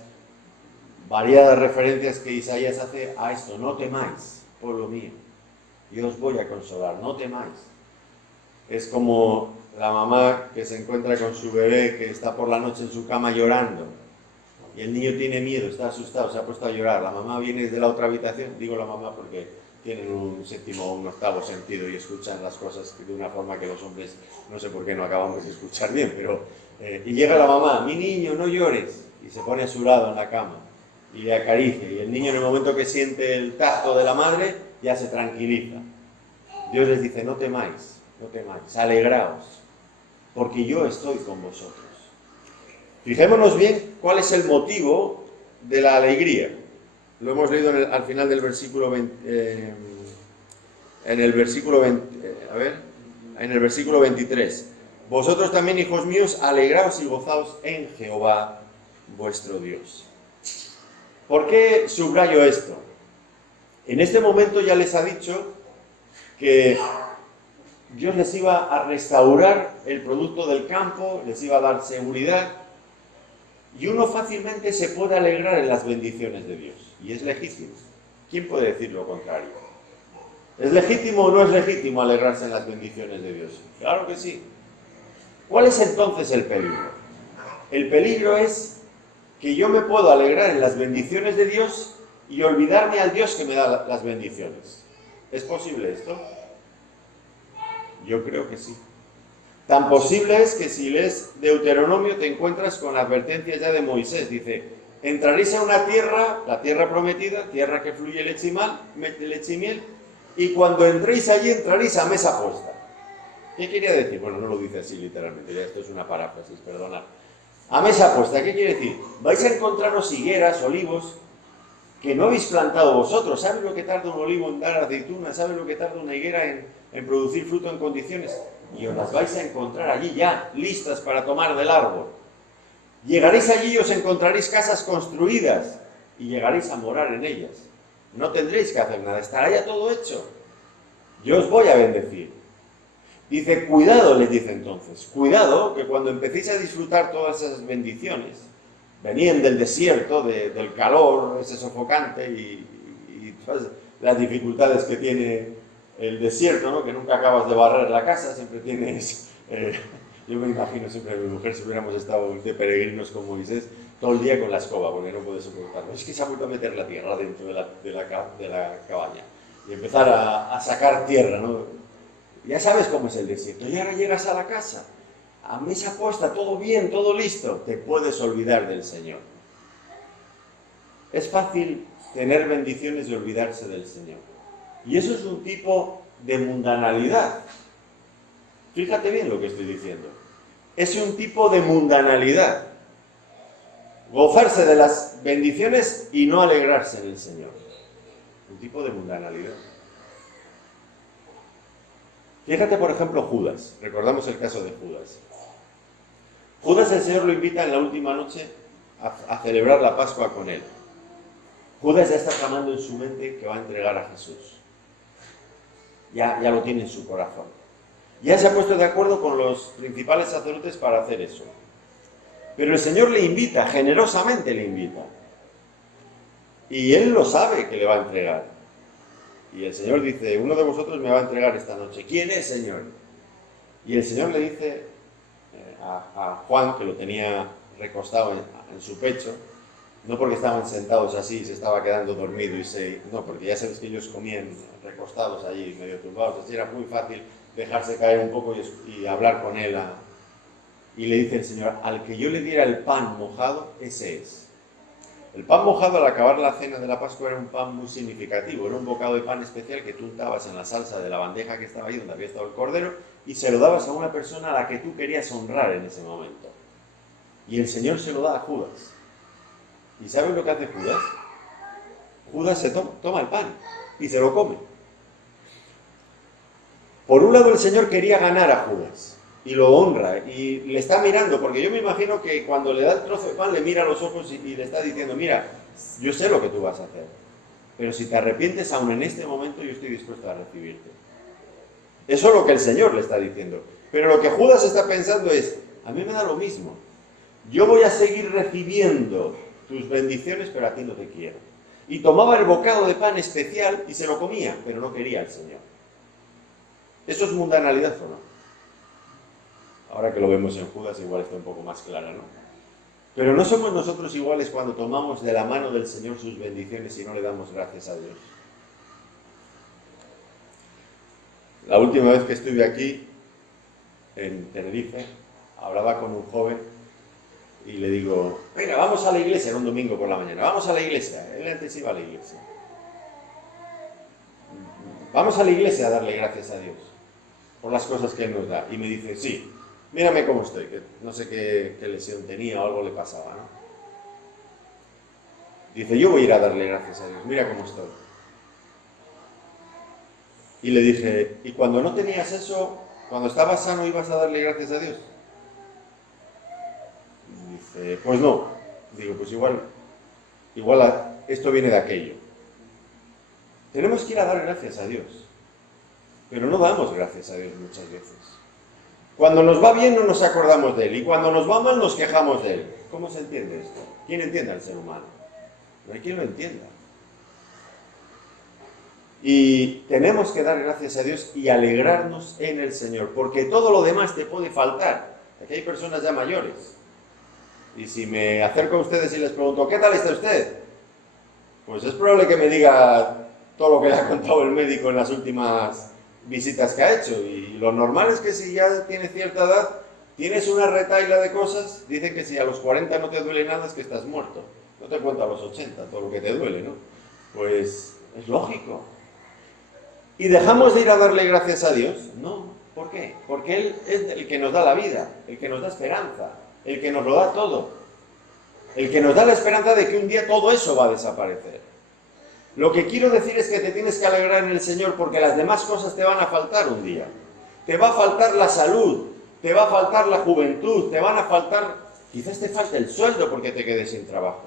variadas referencias que Isaías hace a esto. No temáis, pueblo mío, yo os voy a consolar, no temáis. Es como la mamá que se encuentra con su bebé que está por la noche en su cama llorando y el niño tiene miedo, está asustado, se ha puesto a llorar. La mamá viene desde la otra habitación, digo la mamá porque tienen un séptimo o un octavo sentido y escuchan las cosas de una forma que los hombres no sé por qué no acabamos de escuchar bien, pero y llega la mamá, mi niño, no llores, y se pone a su lado en la cama y le acaricia, y el niño en el momento que siente el tacto de la madre ya se tranquiliza. Dios les dice, no temáis, alegraos, porque yo estoy con vosotros. Fijémonos bien cuál es el motivo de la alegría. Lo hemos leído al final del versículo 20, en el versículo 23. Vosotros también, hijos míos, alegraos y gozaos en Jehová, vuestro Dios. ¿Por qué subrayo esto? En este momento ya les ha dicho que Dios les iba a restaurar el producto del campo, les iba a dar seguridad, y uno fácilmente se puede alegrar en las bendiciones de Dios, y es legítimo. ¿Quién puede decir lo contrario? ¿Es legítimo o no es legítimo alegrarse en las bendiciones de Dios? Claro que sí. ¿Cuál es entonces el peligro? El peligro es que yo me puedo alegrar en las bendiciones de Dios y olvidarme al Dios que me da las bendiciones. ¿Es posible esto? Yo creo que sí. Tan posible es que si lees Deuteronomio te encuentras con la advertencia ya de Moisés. Dice, entraréis a una tierra, la tierra prometida, tierra que fluye leche y miel, y cuando entréis allí entraréis a mesa puesta. ¿Qué quería decir? Bueno, no lo dice así literalmente, ya esto es una paráfrasis, perdonad. A mesa puesta, ¿qué quiere decir? Vais a encontraros higueras, olivos, que no habéis plantado vosotros. ¿Sabes lo que tarda un olivo en dar aceitunas? ¿Sabes lo que tarda una higuera en producir fruto en condiciones? Y os las vais a encontrar allí ya, listas para tomar del árbol. Llegaréis allí y os encontraréis casas construidas y llegaréis a morar en ellas. No tendréis que hacer nada, estará ya todo hecho. Yo os voy a bendecir. Dice, cuidado, les dice entonces, cuidado que cuando empecéis a disfrutar todas esas bendiciones, venían del desierto, del calor, ese sofocante y todas las dificultades que tiene el desierto, ¿no? Que nunca acabas de barrer la casa, siempre tienes... yo me imagino siempre a mi mujer, si hubiéramos estado de peregrinos con Moisés, todo el día con la escoba, porque no puede soportarlo. Es que se ha vuelto a meter la tierra dentro de la cabaña y empezar a sacar tierra, ¿no? Ya sabes cómo es el desierto. Y ahora llegas a la casa, a mesa puesta, todo bien, todo listo. Te puedes olvidar del Señor. Es fácil tener bendiciones y olvidarse del Señor. Y eso es un tipo de mundanalidad. Fíjate bien lo que estoy diciendo. Es un tipo de mundanalidad. Gozarse de las bendiciones y no alegrarse en el Señor. Un tipo de mundanalidad. Fíjate, por ejemplo, Judas. Recordamos el caso de Judas. Judas, el Señor lo invita en la última noche a celebrar la Pascua con él. Judas ya está tramando en su mente que va a entregar a Jesús. Ya lo tiene en su corazón. Ya se ha puesto de acuerdo con los principales sacerdotes para hacer eso. Pero el Señor le invita, generosamente le invita. Y él lo sabe que le va a entregar. Y el Señor dice, uno de vosotros me va a entregar esta noche. ¿Quién es, Señor? Y el Señor le dice a Juan, que lo tenía recostado en su pecho, no porque estaban sentados así y se estaba quedando dormido, no, porque ya sabes que ellos comían recostados allí, medio tumbados, así era muy fácil dejarse caer un poco y hablar con él. Y le dice el Señor, al que yo le diera el pan mojado, ese es. El pan mojado al acabar la cena de la Pascua era un pan muy significativo, era un bocado de pan especial que tú untabas en la salsa de la bandeja que estaba ahí donde había estado el cordero y se lo dabas a una persona a la que tú querías honrar en ese momento. Y el Señor se lo da a Judas. ¿Y sabes lo que hace Judas? Judas se toma el pan y se lo come. Por un lado el Señor quería ganar a Judas y lo honra y le está mirando, porque yo me imagino que cuando le da el trozo de pan le mira a los ojos y le está diciendo, mira, yo sé lo que tú vas a hacer, pero si te arrepientes aún en este momento yo estoy dispuesto a recibirte. Eso es lo que el Señor le está diciendo. Pero lo que Judas está pensando es, a mí me da lo mismo, yo voy a seguir recibiendo tus bendiciones, pero a ti no te quiero. Y tomaba el bocado de pan especial y se lo comía, pero no quería al Señor. ¿Eso es mundanalidad o no? Ahora que lo vemos en Judas igual está un poco más clara, ¿no? Pero no somos nosotros iguales cuando tomamos de la mano del Señor sus bendiciones y no le damos gracias a Dios. La última vez que estuve aquí, en Tenerife, hablaba con un joven y le digo, venga, vamos a la iglesia, era un domingo por la mañana, vamos a la iglesia. Él antes iba a la iglesia. Vamos a la iglesia a darle gracias a Dios por las cosas que Él nos da. Y me dice, sí, mírame cómo estoy, que no sé qué lesión tenía o algo le pasaba, ¿no? Dice, yo voy a ir a darle gracias a Dios, mira cómo estoy. Y le dije, ¿y cuando no tenías eso, cuando estabas sano, ibas a darle gracias a Dios? Y dice, pues no. Digo, pues igual esto viene de aquello. Tenemos que ir a dar gracias a Dios, pero no damos gracias a Dios muchas veces. Cuando nos va bien no nos acordamos de Él, y cuando nos va mal nos quejamos de Él. ¿Cómo se entiende esto? ¿Quién entiende al ser humano? No hay quien lo entienda. Y tenemos que dar gracias a Dios y alegrarnos en el Señor, porque todo lo demás te puede faltar. Aquí hay personas ya mayores, y si me acerco a ustedes y les pregunto, ¿qué tal está usted? Pues es probable que me diga todo lo que le ha contado el médico en las últimas visitas que ha hecho, y lo normal es que si ya tienes cierta edad, tienes una retahíla de cosas. Dicen que si a los 40 no te duele nada es que estás muerto, no te cuento a los 80 todo lo que te duele, ¿no? Pues es lógico. ¿Y dejamos de ir a darle gracias a Dios? No. ¿Por qué? Porque Él es el que nos da la vida, el que nos da esperanza, el que nos lo da todo, el que nos da la esperanza de que un día todo eso va a desaparecer. Lo que quiero decir es que te tienes que alegrar en el Señor porque las demás cosas te van a faltar un día. Te va a faltar la salud, te va a faltar la juventud, te van a faltar, quizás te falte el sueldo porque te quedes sin trabajo.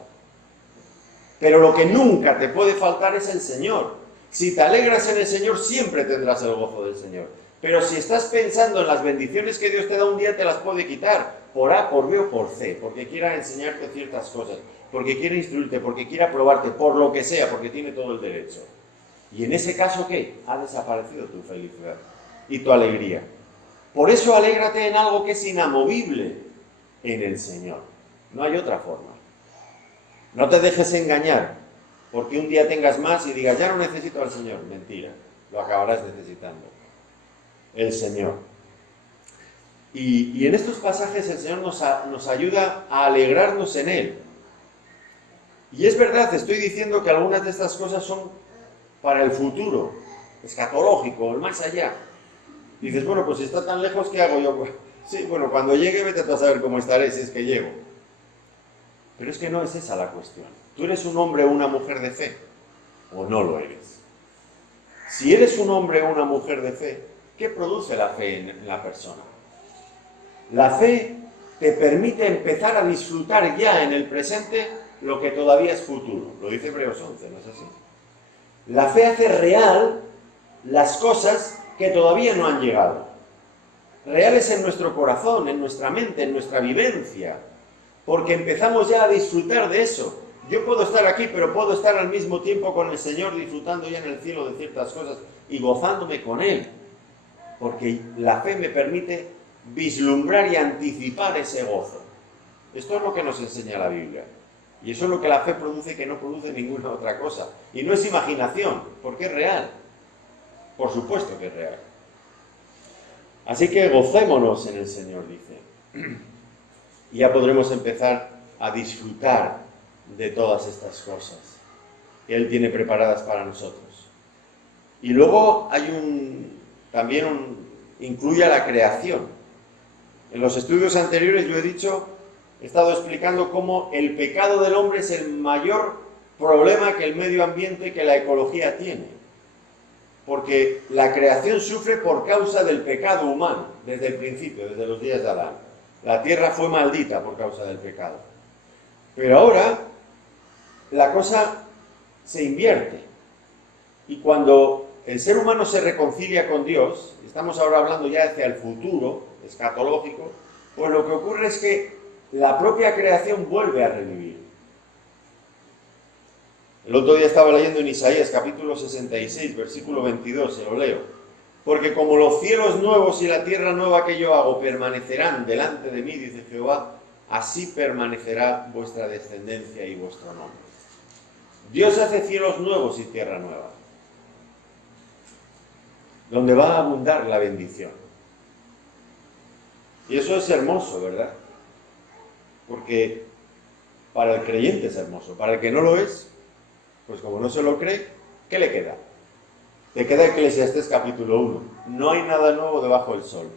Pero lo que nunca te puede faltar es el Señor. Si te alegras en el Señor, siempre tendrás el gozo del Señor. Pero si estás pensando en las bendiciones que Dios te da un día, te las puede quitar, por A, por B o por C, porque quiera enseñarte ciertas cosas, porque quiere instruirte, porque quiera probarte, por lo que sea, porque tiene todo el derecho. Y en ese caso, ¿qué? Ha desaparecido tu felicidad y tu alegría. Por eso alégrate en algo que es inamovible, en el Señor. No hay otra forma. No te dejes engañar, porque un día tengas más y digas, ya no necesito al Señor. Mentira, lo acabarás necesitando. El Señor. Y en estos pasajes el Señor nos ayuda a alegrarnos en Él. Y es verdad, estoy diciendo que algunas de estas cosas son para el futuro, escatológico, el más allá. Y dices, bueno, pues si está tan lejos, ¿qué hago yo? Sí, bueno, cuando llegue vete a saber cómo estaré, si es que llego. Pero es que no es esa la cuestión. ¿Tú eres un hombre o una mujer de fe? ¿O no lo eres? Si eres un hombre o una mujer de fe, ¿qué produce la fe en la persona? La fe te permite empezar a disfrutar ya en el presente lo que todavía es futuro. Lo dice Hebreos 11, ¿no es así? La fe hace real las cosas que todavía no han llegado. Reales en nuestro corazón, en nuestra mente, en nuestra vivencia. Porque empezamos ya a disfrutar de eso. Yo puedo estar aquí, pero puedo estar al mismo tiempo con el Señor disfrutando ya en el cielo de ciertas cosas y gozándome con Él. Porque la fe me permite vislumbrar y anticipar ese gozo. Esto es lo que nos enseña la Biblia. Y eso es lo que la fe produce, que no produce ninguna otra cosa. Y no es imaginación, porque es real. Por supuesto que es real. Así que gocémonos en el Señor, dice. Y ya podremos empezar a disfrutar de todas estas cosas que Él tiene preparadas para nosotros. Y luego hay incluye a la creación. En los estudios anteriores yo he estado explicando cómo el pecado del hombre es el mayor problema que el medio ambiente, que la ecología tiene. Porque la creación sufre por causa del pecado humano, desde el principio, desde los días de Adán. La tierra fue maldita por causa del pecado. Pero ahora la cosa se invierte. Y cuando el ser humano se reconcilia con Dios, estamos ahora hablando ya hacia el futuro, escatológico, pues lo que ocurre es que la propia creación vuelve a revivir. El otro día estaba leyendo en Isaías capítulo 66, versículo 22, se lo leo. Porque como los cielos nuevos y la tierra nueva que yo hago permanecerán delante de mí, dice Jehová, así permanecerá vuestra descendencia y vuestro nombre. Dios hace cielos nuevos y tierra nueva, donde va a abundar la bendición. Y eso es hermoso, ¿verdad? Porque para el creyente es hermoso. Para el que no lo es, pues como no se lo cree, ¿qué le queda? Le queda Eclesiastés capítulo 1. No hay nada nuevo debajo del sol.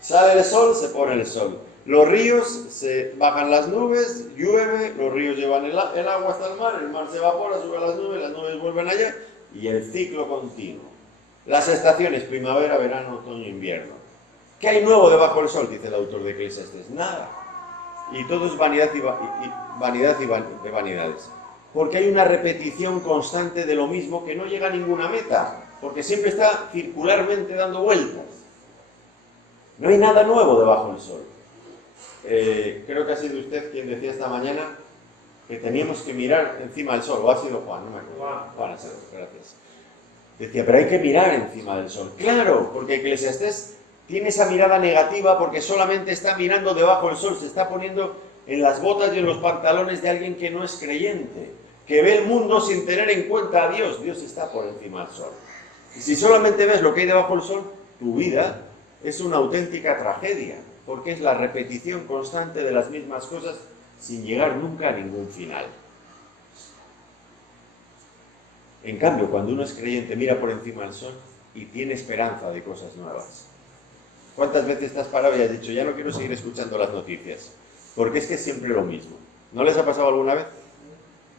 Sale el sol, se pone el sol. Los ríos, se bajan las nubes, llueve, los ríos llevan el agua hasta el mar se evapora, sube a las nubes vuelven allá, y el ciclo continuo. Las estaciones, primavera, verano, otoño, invierno. ¿Qué hay nuevo debajo del sol? Dice el autor de Eclesiastés. Nada. Y todo es vanidad de vanidades. Porque hay una repetición constante de lo mismo que no llega a ninguna meta. Porque siempre está circularmente dando vueltas. No hay nada nuevo debajo del sol. Creo que ha sido usted quien decía esta mañana que teníamos que mirar encima del sol. O ha sido Juan, no me acuerdo. Juan ha sido, gracias. Decía, pero hay que mirar encima del sol. Claro, porque Eclesiastés tiene esa mirada negativa porque solamente está mirando debajo del sol. Se está poniendo en las botas y en los pantalones de alguien que no es creyente, que ve el mundo sin tener en cuenta a Dios. Dios está por encima del sol. Y si solamente ves lo que hay debajo del sol, tu vida es una auténtica tragedia, porque es la repetición constante de las mismas cosas sin llegar nunca a ningún final. En cambio, cuando uno es creyente, mira por encima del sol y tiene esperanza de cosas nuevas. ¿Cuántas veces te has parado y has dicho, ya no quiero seguir escuchando las noticias? Porque es que es siempre lo mismo. ¿No les ha pasado alguna vez?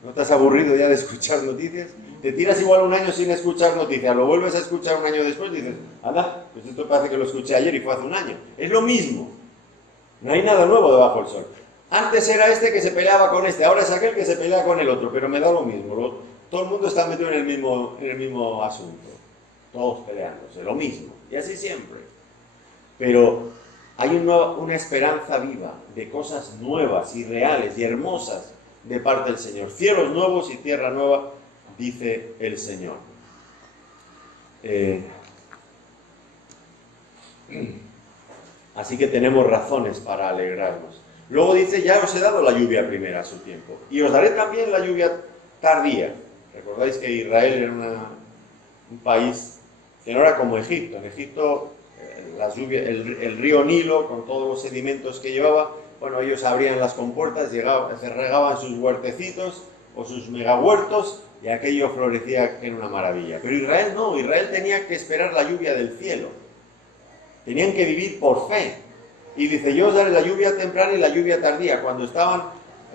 ¿No te has aburrido ya de escuchar noticias? te tiras igual un año sin escuchar noticias, lo vuelves a escuchar un año después y dices, anda, pues esto parece que lo escuché ayer y fue hace un año. Es lo mismo. No hay nada nuevo debajo del sol. Antes era este que se peleaba con este, ahora es aquel que se pelea con el otro, pero me da lo mismo. Todo el mundo está metido en el mismo asunto. Todos peleándose, lo mismo. Y así siempre. Pero hay una esperanza viva de cosas nuevas y reales y hermosas de parte del Señor. Cielos nuevos y tierra nueva, dice el Señor. Así que tenemos razones para alegrarnos. Luego dice, ya os he dado la lluvia primera a su tiempo, y os daré también la lluvia tardía. Recordáis que Israel era un país que no era como Egipto. En Egipto, el río Nilo, con todos los sedimentos que llevaba, bueno, ellos abrían las compuertas, se regaban sus huertecitos o sus megahuertos, y aquello florecía, que era una maravilla. Pero Israel no, Israel tenía que esperar la lluvia del cielo. Tenían que vivir por fe. Y dice, yo os daré la lluvia temprana y la lluvia tardía, cuando estaban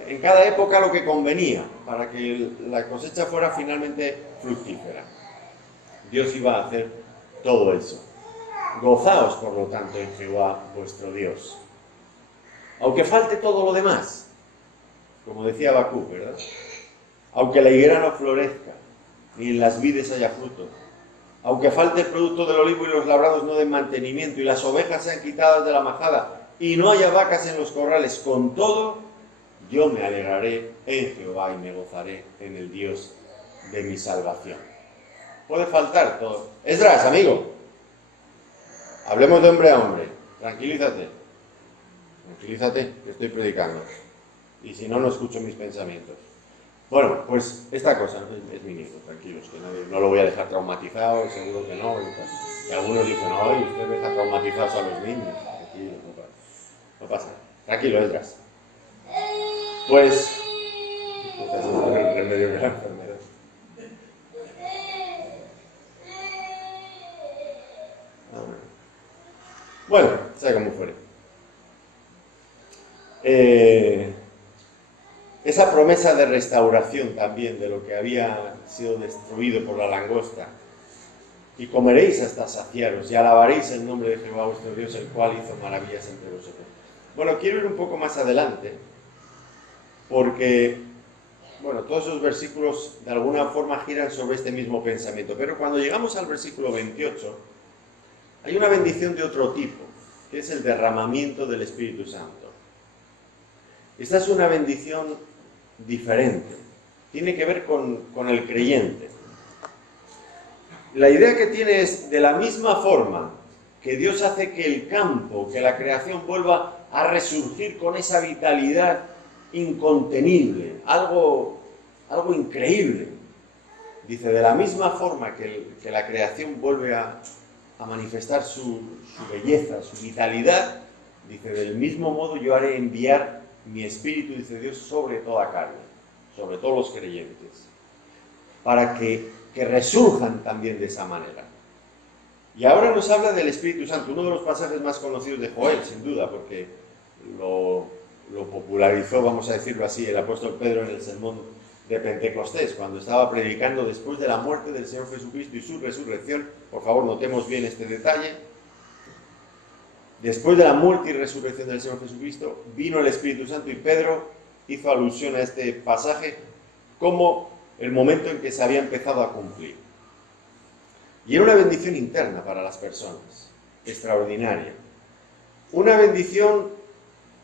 en cada época lo que convenía, para que la cosecha fuera finalmente fructífera. Dios iba a hacer todo eso. Gozaos, por lo tanto, en Jehová vuestro Dios. Aunque falte todo lo demás, como decía Habacuc, ¿verdad? Aunque la higuera no florezca, ni en las vides haya fruto, aunque falte el producto del olivo y los labrados no den mantenimiento, y las ovejas sean quitadas de la majada, y no haya vacas en los corrales, con todo, yo me alegraré en Jehová y me gozaré en el Dios de mi salvación. Puede faltar todo. Esdras, amigo, hablemos de hombre a hombre. Tranquilízate, que estoy predicando. Y si no, no escucho mis pensamientos. Bueno, pues esta cosa es mi hijo, tranquilos, que no lo voy a dejar traumatizado, seguro que no. Y algunos dicen, oye, usted deja traumatizados a los niños. Aquí no pasa nada. Tranquilo, Esdras. Pues es el remedio de la enfermedad. Bueno, sea como fuere. Esa promesa de restauración también de lo que había sido destruido por la langosta. Y comeréis hasta saciaros y alabaréis el nombre de Jehová vuestro Dios, el cual hizo maravillas entre vosotros. Bueno, quiero ir un poco más adelante, porque, bueno, todos esos versículos de alguna forma giran sobre este mismo pensamiento. Pero cuando llegamos al versículo 28, hay una bendición de otro tipo, que es el derramamiento del Espíritu Santo. Esta es una bendición diferente, tiene que ver con el creyente. La idea que tiene es, de la misma forma que Dios hace que el campo, que la creación vuelva a resurgir con esa vitalidad incontenible, algo increíble. Dice, de la misma forma que la creación vuelve a manifestar su belleza, su vitalidad, dice, del mismo modo yo haré enviar mi espíritu, dice Dios, sobre toda carne, sobre todos los creyentes, para que resurjan también de esa manera. Y ahora nos habla del Espíritu Santo, uno de los pasajes más conocidos de Joel, sin duda, porque lo popularizó, vamos a decirlo así, el apóstol Pedro en el sermón de Pentecostés, cuando estaba predicando después de la muerte del Señor Jesucristo y su resurrección. Por favor, notemos bien este detalle. Después de la muerte y resurrección del Señor Jesucristo, vino el Espíritu Santo, y Pedro hizo alusión a este pasaje como el momento en que se había empezado a cumplir. Y era una bendición interna para las personas, extraordinaria. Una bendición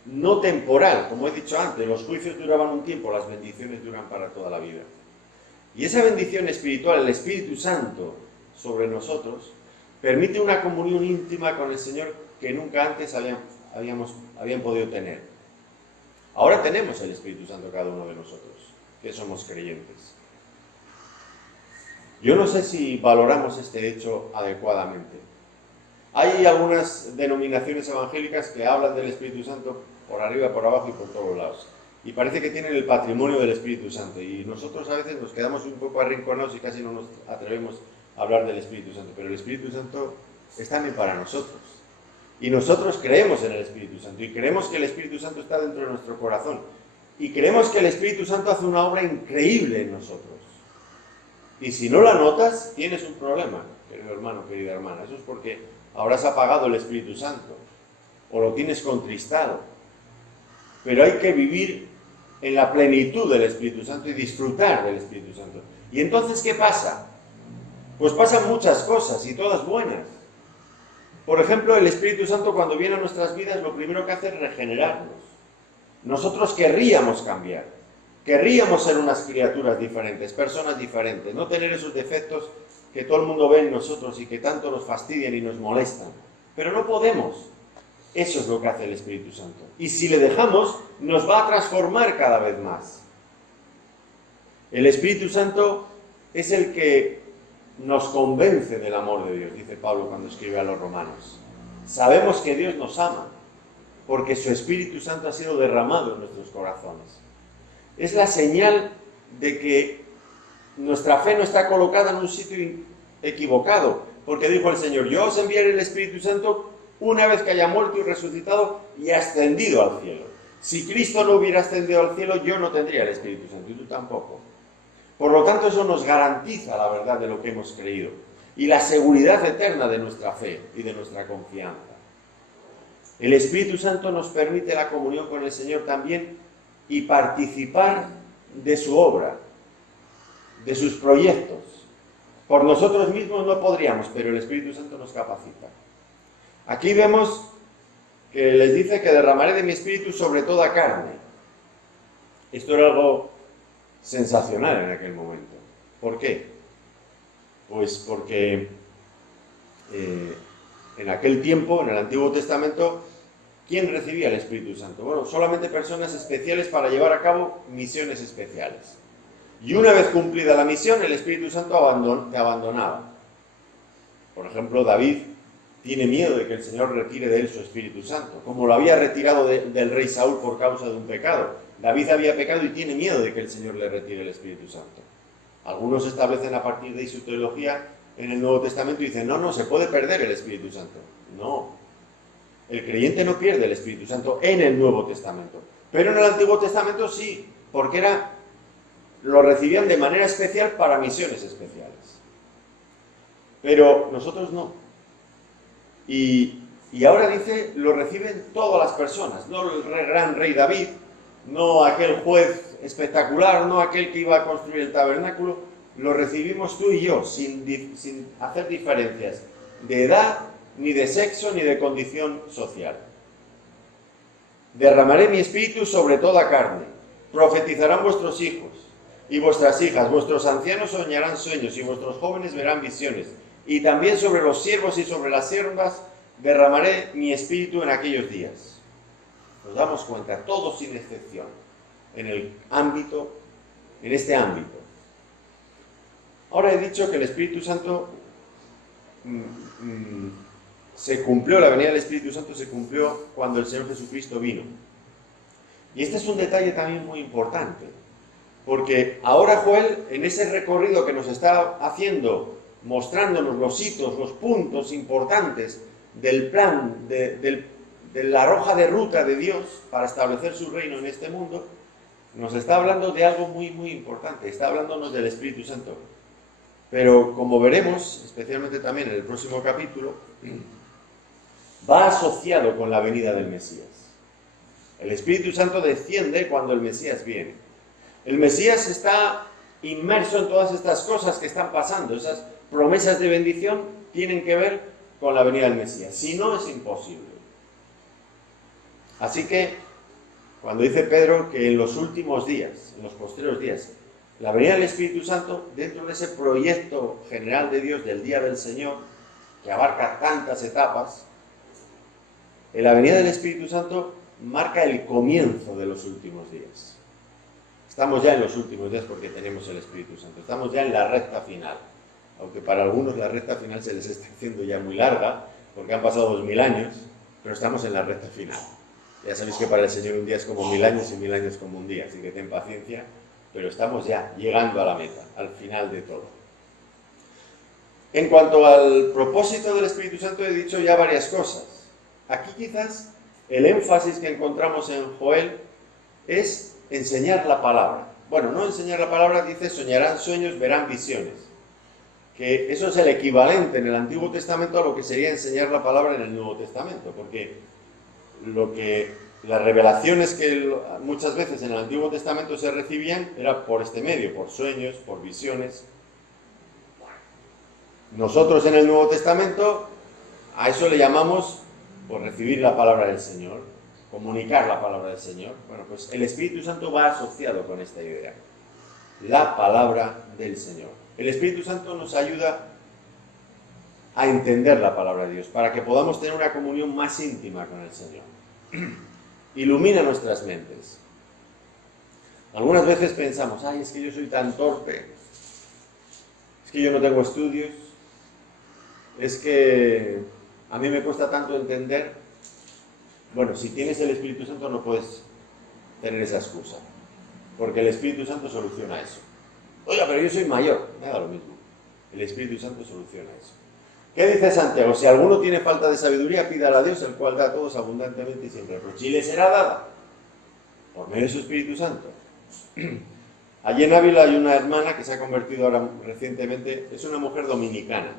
no temporal, como he dicho antes, los juicios duraban un tiempo, las bendiciones duran para toda la vida. Y esa bendición espiritual, el Espíritu Santo sobre nosotros, permite una comunión íntima con el Señor que nunca antes habían podido tener. Ahora tenemos el Espíritu Santo cada uno de nosotros, que somos creyentes. Yo no sé si valoramos este hecho adecuadamente. Hay algunas denominaciones evangélicas que hablan del Espíritu Santo por arriba, por abajo y por todos lados. Y parece que tienen el patrimonio del Espíritu Santo. Y nosotros a veces nos quedamos un poco arrinconados y casi no nos atrevemos a hablar del Espíritu Santo. Pero el Espíritu Santo es también para nosotros. Y nosotros creemos en el Espíritu Santo. Y creemos que el Espíritu Santo está dentro de nuestro corazón. Y creemos que el Espíritu Santo hace una obra increíble en nosotros. Y si no la notas, tienes un problema, querido hermano, querida hermana. Eso es porque habrás apagado el Espíritu Santo o lo tienes contristado. Pero hay que vivir en la plenitud del Espíritu Santo y disfrutar del Espíritu Santo. ¿Y entonces qué pasa? Pues pasan muchas cosas y todas buenas. Por ejemplo, el Espíritu Santo cuando viene a nuestras vidas lo primero que hace es regenerarnos. Nosotros querríamos cambiar, querríamos ser unas criaturas diferentes, personas diferentes, no tener esos defectos que todo el mundo ve en nosotros y que tanto nos fastidian y nos molestan. Pero no podemos. Eso es lo que hace el Espíritu Santo. Y si le dejamos, nos va a transformar cada vez más. El Espíritu Santo es el que nos convence del amor de Dios, dice Pablo cuando escribe a los romanos. Sabemos que Dios nos ama, porque su Espíritu Santo ha sido derramado en nuestros corazones. Es la señal de que nuestra fe no está colocada en un sitio equivocado, porque dijo el Señor, yo os enviaré el Espíritu Santo una vez que haya muerto y resucitado y ascendido al cielo. Si Cristo no hubiera ascendido al cielo, yo no tendría el Espíritu Santo, y tú tampoco. Por lo tanto, eso nos garantiza la verdad de lo que hemos creído y la seguridad eterna de nuestra fe y de nuestra confianza. El Espíritu Santo nos permite la comunión con el Señor también y participar de su obra, de sus proyectos. Por nosotros mismos no podríamos, pero el Espíritu Santo nos capacita. Aquí vemos que les dice que derramaré de mi Espíritu sobre toda carne. Esto era algo sensacional en aquel momento. ¿Por qué? Pues porque en aquel tiempo, en el Antiguo Testamento, ¿quién recibía el Espíritu Santo? Bueno, solamente personas especiales para llevar a cabo misiones especiales. Y una vez cumplida la misión, el Espíritu Santo te abandonaba. Por ejemplo, David tiene miedo de que el Señor retire de él su Espíritu Santo, como lo había retirado del rey Saúl por causa de un pecado. David había pecado y tiene miedo de que el Señor le retire el Espíritu Santo. Algunos establecen a partir de ahí su teología en el Nuevo Testamento y dicen, no, se puede perder el Espíritu Santo. No, el creyente no pierde el Espíritu Santo en el Nuevo Testamento. Pero en el Antiguo Testamento sí, porque lo recibían de manera especial para misiones especiales. Pero nosotros no. Y ahora dice, lo reciben todas las personas, no el gran rey David, no aquel juez espectacular, no aquel que iba a construir el tabernáculo, lo recibimos tú y yo, sin hacer diferencias de edad, ni de sexo, ni de condición social. Derramaré mi espíritu sobre toda carne, profetizarán vuestros hijos y vuestras hijas, vuestros ancianos soñarán sueños y vuestros jóvenes verán visiones, y también sobre los siervos y sobre las siervas derramaré mi espíritu en aquellos días. Nos damos cuenta, todos sin excepción, en este ámbito. Ahora he dicho que el Espíritu Santo se cumplió, la venida del Espíritu Santo se cumplió cuando el Señor Jesucristo vino. Y este es un detalle también muy importante, porque ahora Joel, en ese recorrido que nos está haciendo, mostrándonos los hitos, los puntos importantes del plan, de la hoja de ruta de Dios para establecer su reino en este mundo, nos está hablando de algo muy, muy importante, está hablándonos del Espíritu Santo. Pero como veremos, especialmente también en el próximo capítulo, va asociado con la venida del Mesías. El Espíritu Santo desciende cuando el Mesías viene. El Mesías está inmerso en todas estas cosas que están pasando, esas promesas de bendición tienen que ver con la venida del Mesías, si no es imposible. Así que, cuando dice Pedro que en los últimos días, en los postreros días, la venida del Espíritu Santo, dentro de ese proyecto general de Dios del Día del Señor, que abarca tantas etapas, en la venida del Espíritu Santo marca el comienzo de los últimos días. Estamos ya en los últimos días porque tenemos el Espíritu Santo, estamos ya en la recta final, aunque para algunos la recta final se les está haciendo ya muy larga, porque han pasado 2000 años, pero estamos en la recta final. Ya sabéis que para el Señor un día es como 1000 años y 1000 años como un día, así que ten paciencia, pero estamos ya llegando a la meta, al final de todo. En cuanto al propósito del Espíritu Santo he dicho ya varias cosas. Aquí quizás el énfasis que encontramos en Joel es enseñar la palabra. Bueno, no enseñar la palabra, dice soñarán sueños, verán visiones. que eso es el equivalente en el Antiguo Testamento a lo que sería enseñar la palabra en el Nuevo Testamento, porque las revelaciones que muchas veces en el Antiguo Testamento se recibían era por este medio, por sueños, por visiones. Nosotros en el Nuevo Testamento a eso le llamamos por recibir la palabra del Señor, comunicar la palabra del Señor. Bueno, pues el Espíritu Santo va asociado con esta idea, la palabra del Señor. El Espíritu Santo nos ayuda a entender la palabra de Dios, para que podamos tener una comunión más íntima con el Señor. Ilumina nuestras mentes. Algunas veces pensamos, ay, es que yo soy tan torpe, es que yo no tengo estudios, es que a mí me cuesta tanto entender. Bueno, si tienes el Espíritu Santo no puedes tener esa excusa, porque el Espíritu Santo soluciona eso. Oiga, pero yo soy mayor, me da lo mismo. El Espíritu Santo soluciona eso. ¿Qué dice Santiago? Si alguno tiene falta de sabiduría, pídala a Dios, el cual da a todos abundantemente y sin reproche, y le será dada por medio de su Espíritu Santo. Allí en Ávila hay una hermana que se ha convertido ahora recientemente, es una mujer dominicana,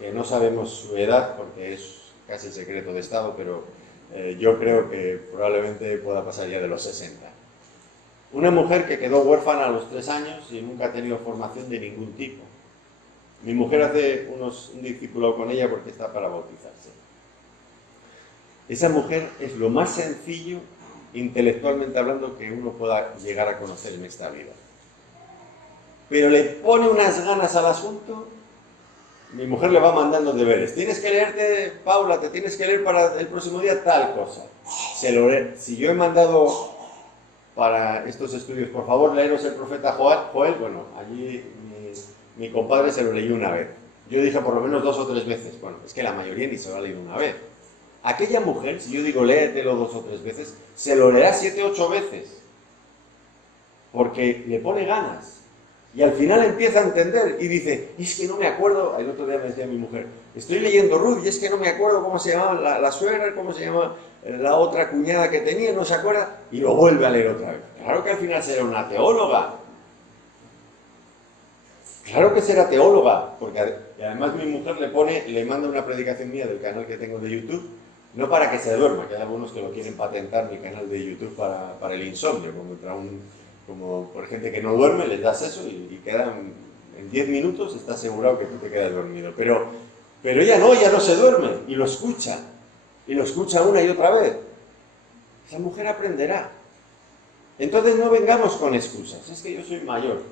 que no sabemos su edad porque es casi secreto de Estado, pero yo creo que probablemente pueda pasar ya de los 60. Una mujer que quedó huérfana a los 3 años y nunca ha tenido formación de ningún tipo. Mi mujer hace un discipulado con ella porque está para bautizarse. Esa mujer es lo más sencillo, intelectualmente hablando, que uno pueda llegar a conocer en esta vida. Pero le pone unas ganas al asunto. Mi mujer le va mandando deberes. Tienes que leerte, Paula, te tienes que leer para el próximo día tal cosa. Si yo he mandado para estos estudios, por favor, leeros el profeta Joel, bueno, allí mi compadre se lo leyó una vez. Yo dije por lo menos 2 o 3 veces. Bueno, es que la mayoría ni se lo ha leído una vez. Aquella mujer, si yo digo léetelo 2 o 3 veces, se lo leerá 7 o 8 veces. Porque le pone ganas. Y al final empieza a entender y dice, es que no me acuerdo. El otro día me decía mi mujer, estoy leyendo Ruth y es que no me acuerdo cómo se llamaba la suegra, cómo se llama la otra cuñada que tenía, no se acuerda, y lo vuelve a leer otra vez. Claro que al final será una teóloga. Claro que será teóloga, porque además mi mujer le manda una predicación mía del canal que tengo de YouTube, no para que se duerma, que hay algunos que lo quieren patentar, mi canal de YouTube, para el insomnio, como por gente que no duerme, les das eso y quedan en 10 minutos, está asegurado que tú te quedas dormido. Pero ella no se duerme y lo escucha una y otra vez. Esa mujer aprenderá. Entonces no vengamos con excusas, es que yo soy mayor.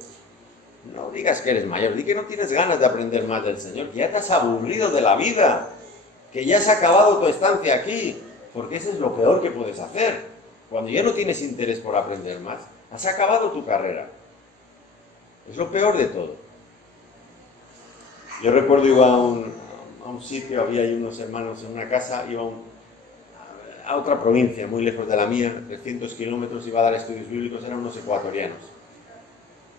No digas que eres mayor, di que no tienes ganas de aprender más del Señor, que ya te has aburrido de la vida, que ya has acabado tu estancia aquí, porque eso es lo peor que puedes hacer. Cuando ya no tienes interés por aprender más, has acabado tu carrera. Es lo peor de todo. Yo recuerdo iba a un sitio, había ahí unos hermanos en una casa, iba a otra provincia, muy lejos de la mía, 300 kilómetros, iba a dar estudios bíblicos, eran unos ecuatorianos.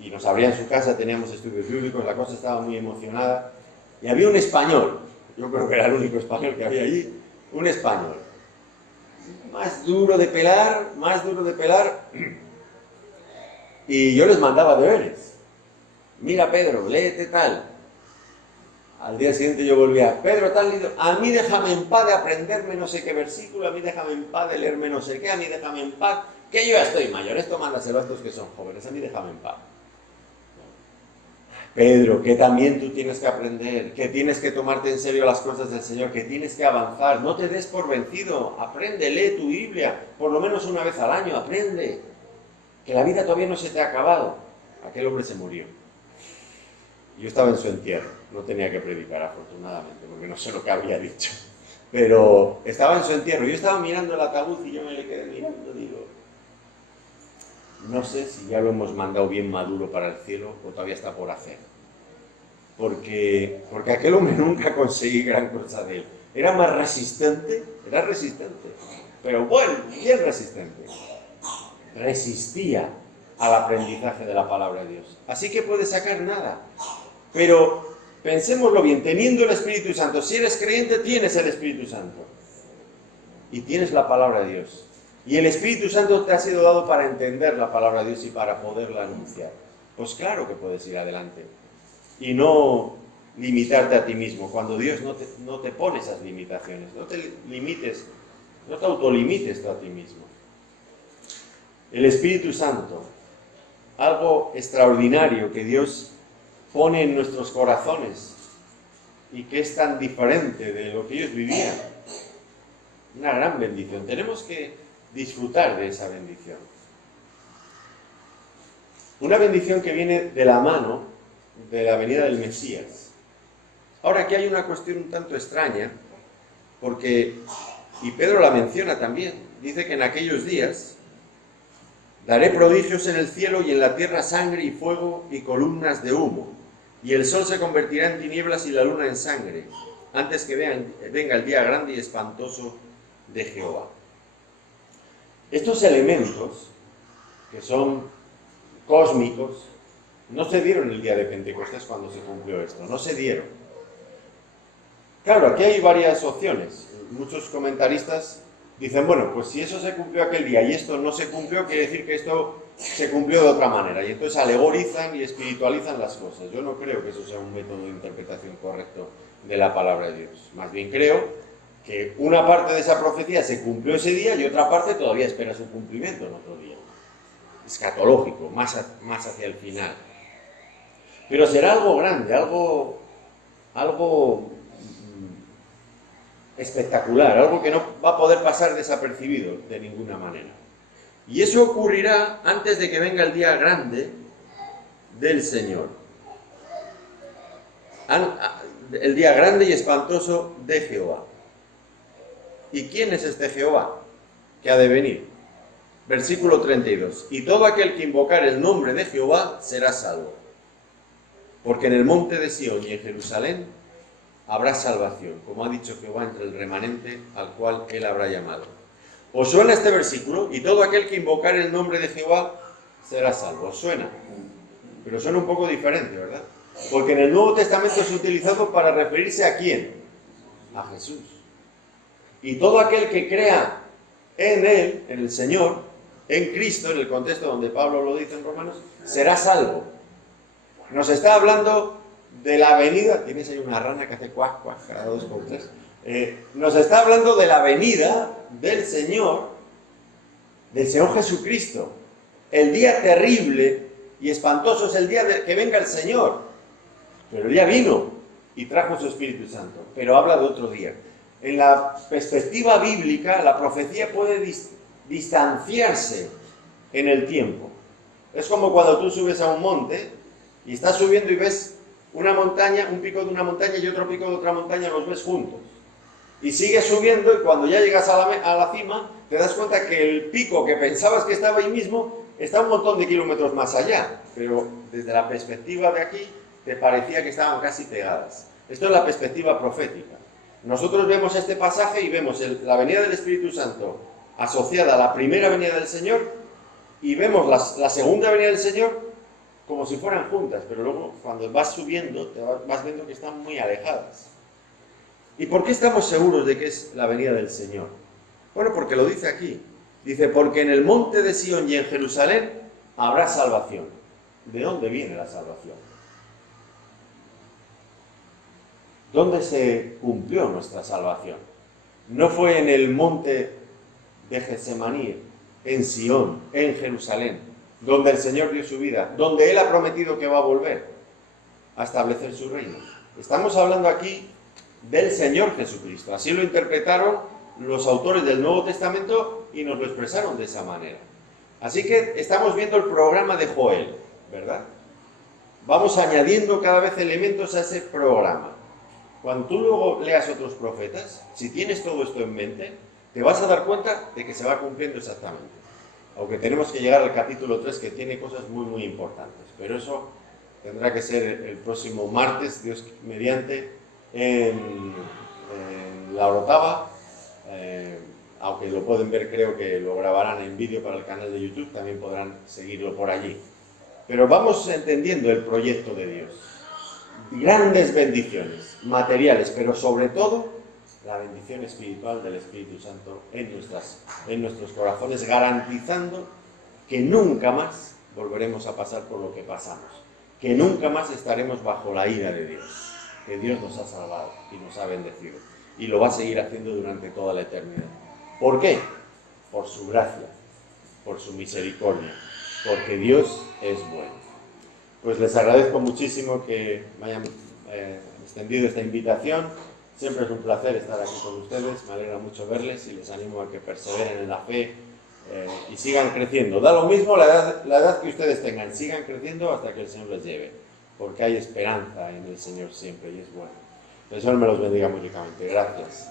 Y nos abrían su casa, teníamos estudios bíblicos, la cosa estaba muy emocionada. Y había un español, yo creo que era el único español que había allí, un español. Más duro de pelar. Y yo les mandaba deberes. Mira, Pedro, léete tal. Al día siguiente yo volvía, Pedro, tal libro, a mí déjame en paz de aprenderme no sé qué versículo, a mí déjame en paz de leerme no sé qué, a mí déjame en paz, que yo ya estoy mayor, esto mándaselo a estos que son jóvenes, a mí déjame en paz. Pedro, que también tú tienes que aprender, que tienes que tomarte en serio las cosas del Señor, que tienes que avanzar, no te des por vencido, aprende, lee tu Biblia, por lo menos una vez al año, aprende, que la vida todavía no se te ha acabado. Aquel hombre se murió. Yo estaba en su entierro, no tenía que predicar afortunadamente, porque no sé lo que había dicho, pero estaba en su entierro, yo estaba mirando el ataúd y yo me le quedé mirando, digo, no sé si ya lo hemos mandado bien maduro para el cielo o todavía está por hacer. Porque aquel hombre nunca conseguí gran cosa de él. Era más resistente, pero bueno, bien resistente. Resistía al aprendizaje de la palabra de Dios. Así que puede sacar nada. Pero pensémoslo bien, teniendo el Espíritu Santo, si eres creyente tienes el Espíritu Santo. Y tienes la palabra de Dios. Y el Espíritu Santo te ha sido dado para entender la palabra de Dios y para poderla anunciar. Pues claro que puedes ir adelante. y no limitarte a ti mismo, cuando Dios no te pone esas limitaciones. No te limites, no te autolimites tú a ti mismo. El Espíritu Santo, algo extraordinario que Dios pone en nuestros corazones y que es tan diferente de lo que ellos vivían. Una gran bendición. Tenemos que disfrutar de esa bendición. Una bendición que viene de la mano de la venida del Mesías. Ahora, aquí hay una cuestión un tanto extraña, porque, y Pedro la menciona también, dice que en aquellos días daré prodigios en el cielo y en la tierra, sangre y fuego y columnas de humo, y el sol se convertirá en tinieblas y la luna en sangre, antes que venga el día grande y espantoso de Jehová. Estos elementos, que son cósmicos, no se dieron el día de Pentecostés cuando se cumplió esto, no se dieron. Claro, aquí hay varias opciones. Muchos comentaristas dicen, bueno, pues si eso se cumplió aquel día y esto no se cumplió, quiere decir que esto se cumplió de otra manera. Y entonces alegorizan y espiritualizan las cosas. Yo no creo que eso sea un método de interpretación correcto de la palabra de Dios. Más bien creo que una parte de esa profecía se cumplió ese día y otra parte todavía espera su cumplimiento en otro día. Escatológico, más hacia el final. Pero será algo grande, algo espectacular, algo que no va a poder pasar desapercibido de ninguna manera. Y eso ocurrirá antes de que venga el día grande del Señor. El día grande y espantoso de Jehová. ¿Y quién es este Jehová que ha de venir? Versículo 32. Y todo aquel que invocar el nombre de Jehová será salvo. Porque en el monte de Sión y en Jerusalén habrá salvación, como ha dicho Jehová entre el remanente al cual él habrá llamado. ¿Os suena este versículo? Y todo aquel que invocar el nombre de Jehová será salvo. ¿Os suena? Pero suena un poco diferente, ¿verdad? Porque en el Nuevo Testamento es utilizado para referirse ¿a quién? A Jesús. Y todo aquel que crea en Él, en el Señor, en Cristo, en el contexto donde Pablo lo dice en Romanos, será salvo. Nos está hablando de la venida, tienes ahí una rana que hace cuac, cuac, cada 2 por 3. Nos está hablando de la venida del Señor Jesucristo. El día terrible y espantoso es el día de que venga el Señor. Pero él ya vino y trajo su Espíritu Santo. Pero habla de otro día. En la perspectiva bíblica, la profecía puede distanciarse en el tiempo. Es como cuando tú subes a un monte y estás subiendo y ves una montaña, un pico de una montaña y otro pico de otra montaña, los ves juntos. Y sigues subiendo y cuando ya llegas a la cima, te das cuenta que el pico que pensabas que estaba ahí mismo está un montón de kilómetros más allá. Pero desde la perspectiva de aquí, te parecía que estaban casi pegadas. Esto es la perspectiva profética. Nosotros vemos este pasaje y vemos la venida del Espíritu Santo asociada a la primera venida del Señor y vemos la segunda venida del Señor como si fueran juntas, pero luego cuando vas subiendo te vas viendo que están muy alejadas. ¿Y por qué estamos seguros de que es la venida del Señor? Bueno, porque lo dice aquí. Dice, porque en el monte de Sión y en Jerusalén habrá salvación. ¿De dónde viene la salvación? ¿Dónde se cumplió nuestra salvación? No fue en el monte de Getsemaní, en Sión, en Jerusalén, donde el Señor dio su vida, donde Él ha prometido que va a volver a establecer su reino. Estamos hablando aquí del Señor Jesucristo. Así lo interpretaron los autores del Nuevo Testamento y nos lo expresaron de esa manera. Así que estamos viendo el programa de Joel, ¿verdad? Vamos añadiendo cada vez elementos a ese programa. Cuando tú luego leas otros profetas, si tienes todo esto en mente, te vas a dar cuenta de que se va cumpliendo exactamente. Aunque tenemos que llegar al capítulo 3, que tiene cosas muy, muy importantes. Pero eso tendrá que ser el próximo martes, Dios mediante, en la Orotava. Aunque lo pueden ver, creo que lo grabarán en vídeo para el canal de YouTube, también podrán seguirlo por allí. Pero vamos entendiendo el proyecto de Dios. Grandes bendiciones materiales, pero sobre todo la bendición espiritual del Espíritu Santo en nuestros corazones, garantizando que nunca más volveremos a pasar por lo que pasamos. que nunca más estaremos bajo la ira de Dios, que Dios nos ha salvado y nos ha bendecido, y lo va a seguir haciendo durante toda la eternidad. ¿Por qué? Por su gracia, por su misericordia, porque Dios es bueno. Pues les agradezco muchísimo que me hayan extendido esta invitación. Siempre es un placer estar aquí con ustedes, me alegra mucho verles y les animo a que perseveren en la fe y sigan creciendo. Da lo mismo la edad que ustedes tengan, sigan creciendo hasta que el Señor les lleve, porque hay esperanza en el Señor siempre y es bueno. El Señor me los bendiga muy ricamente. Gracias.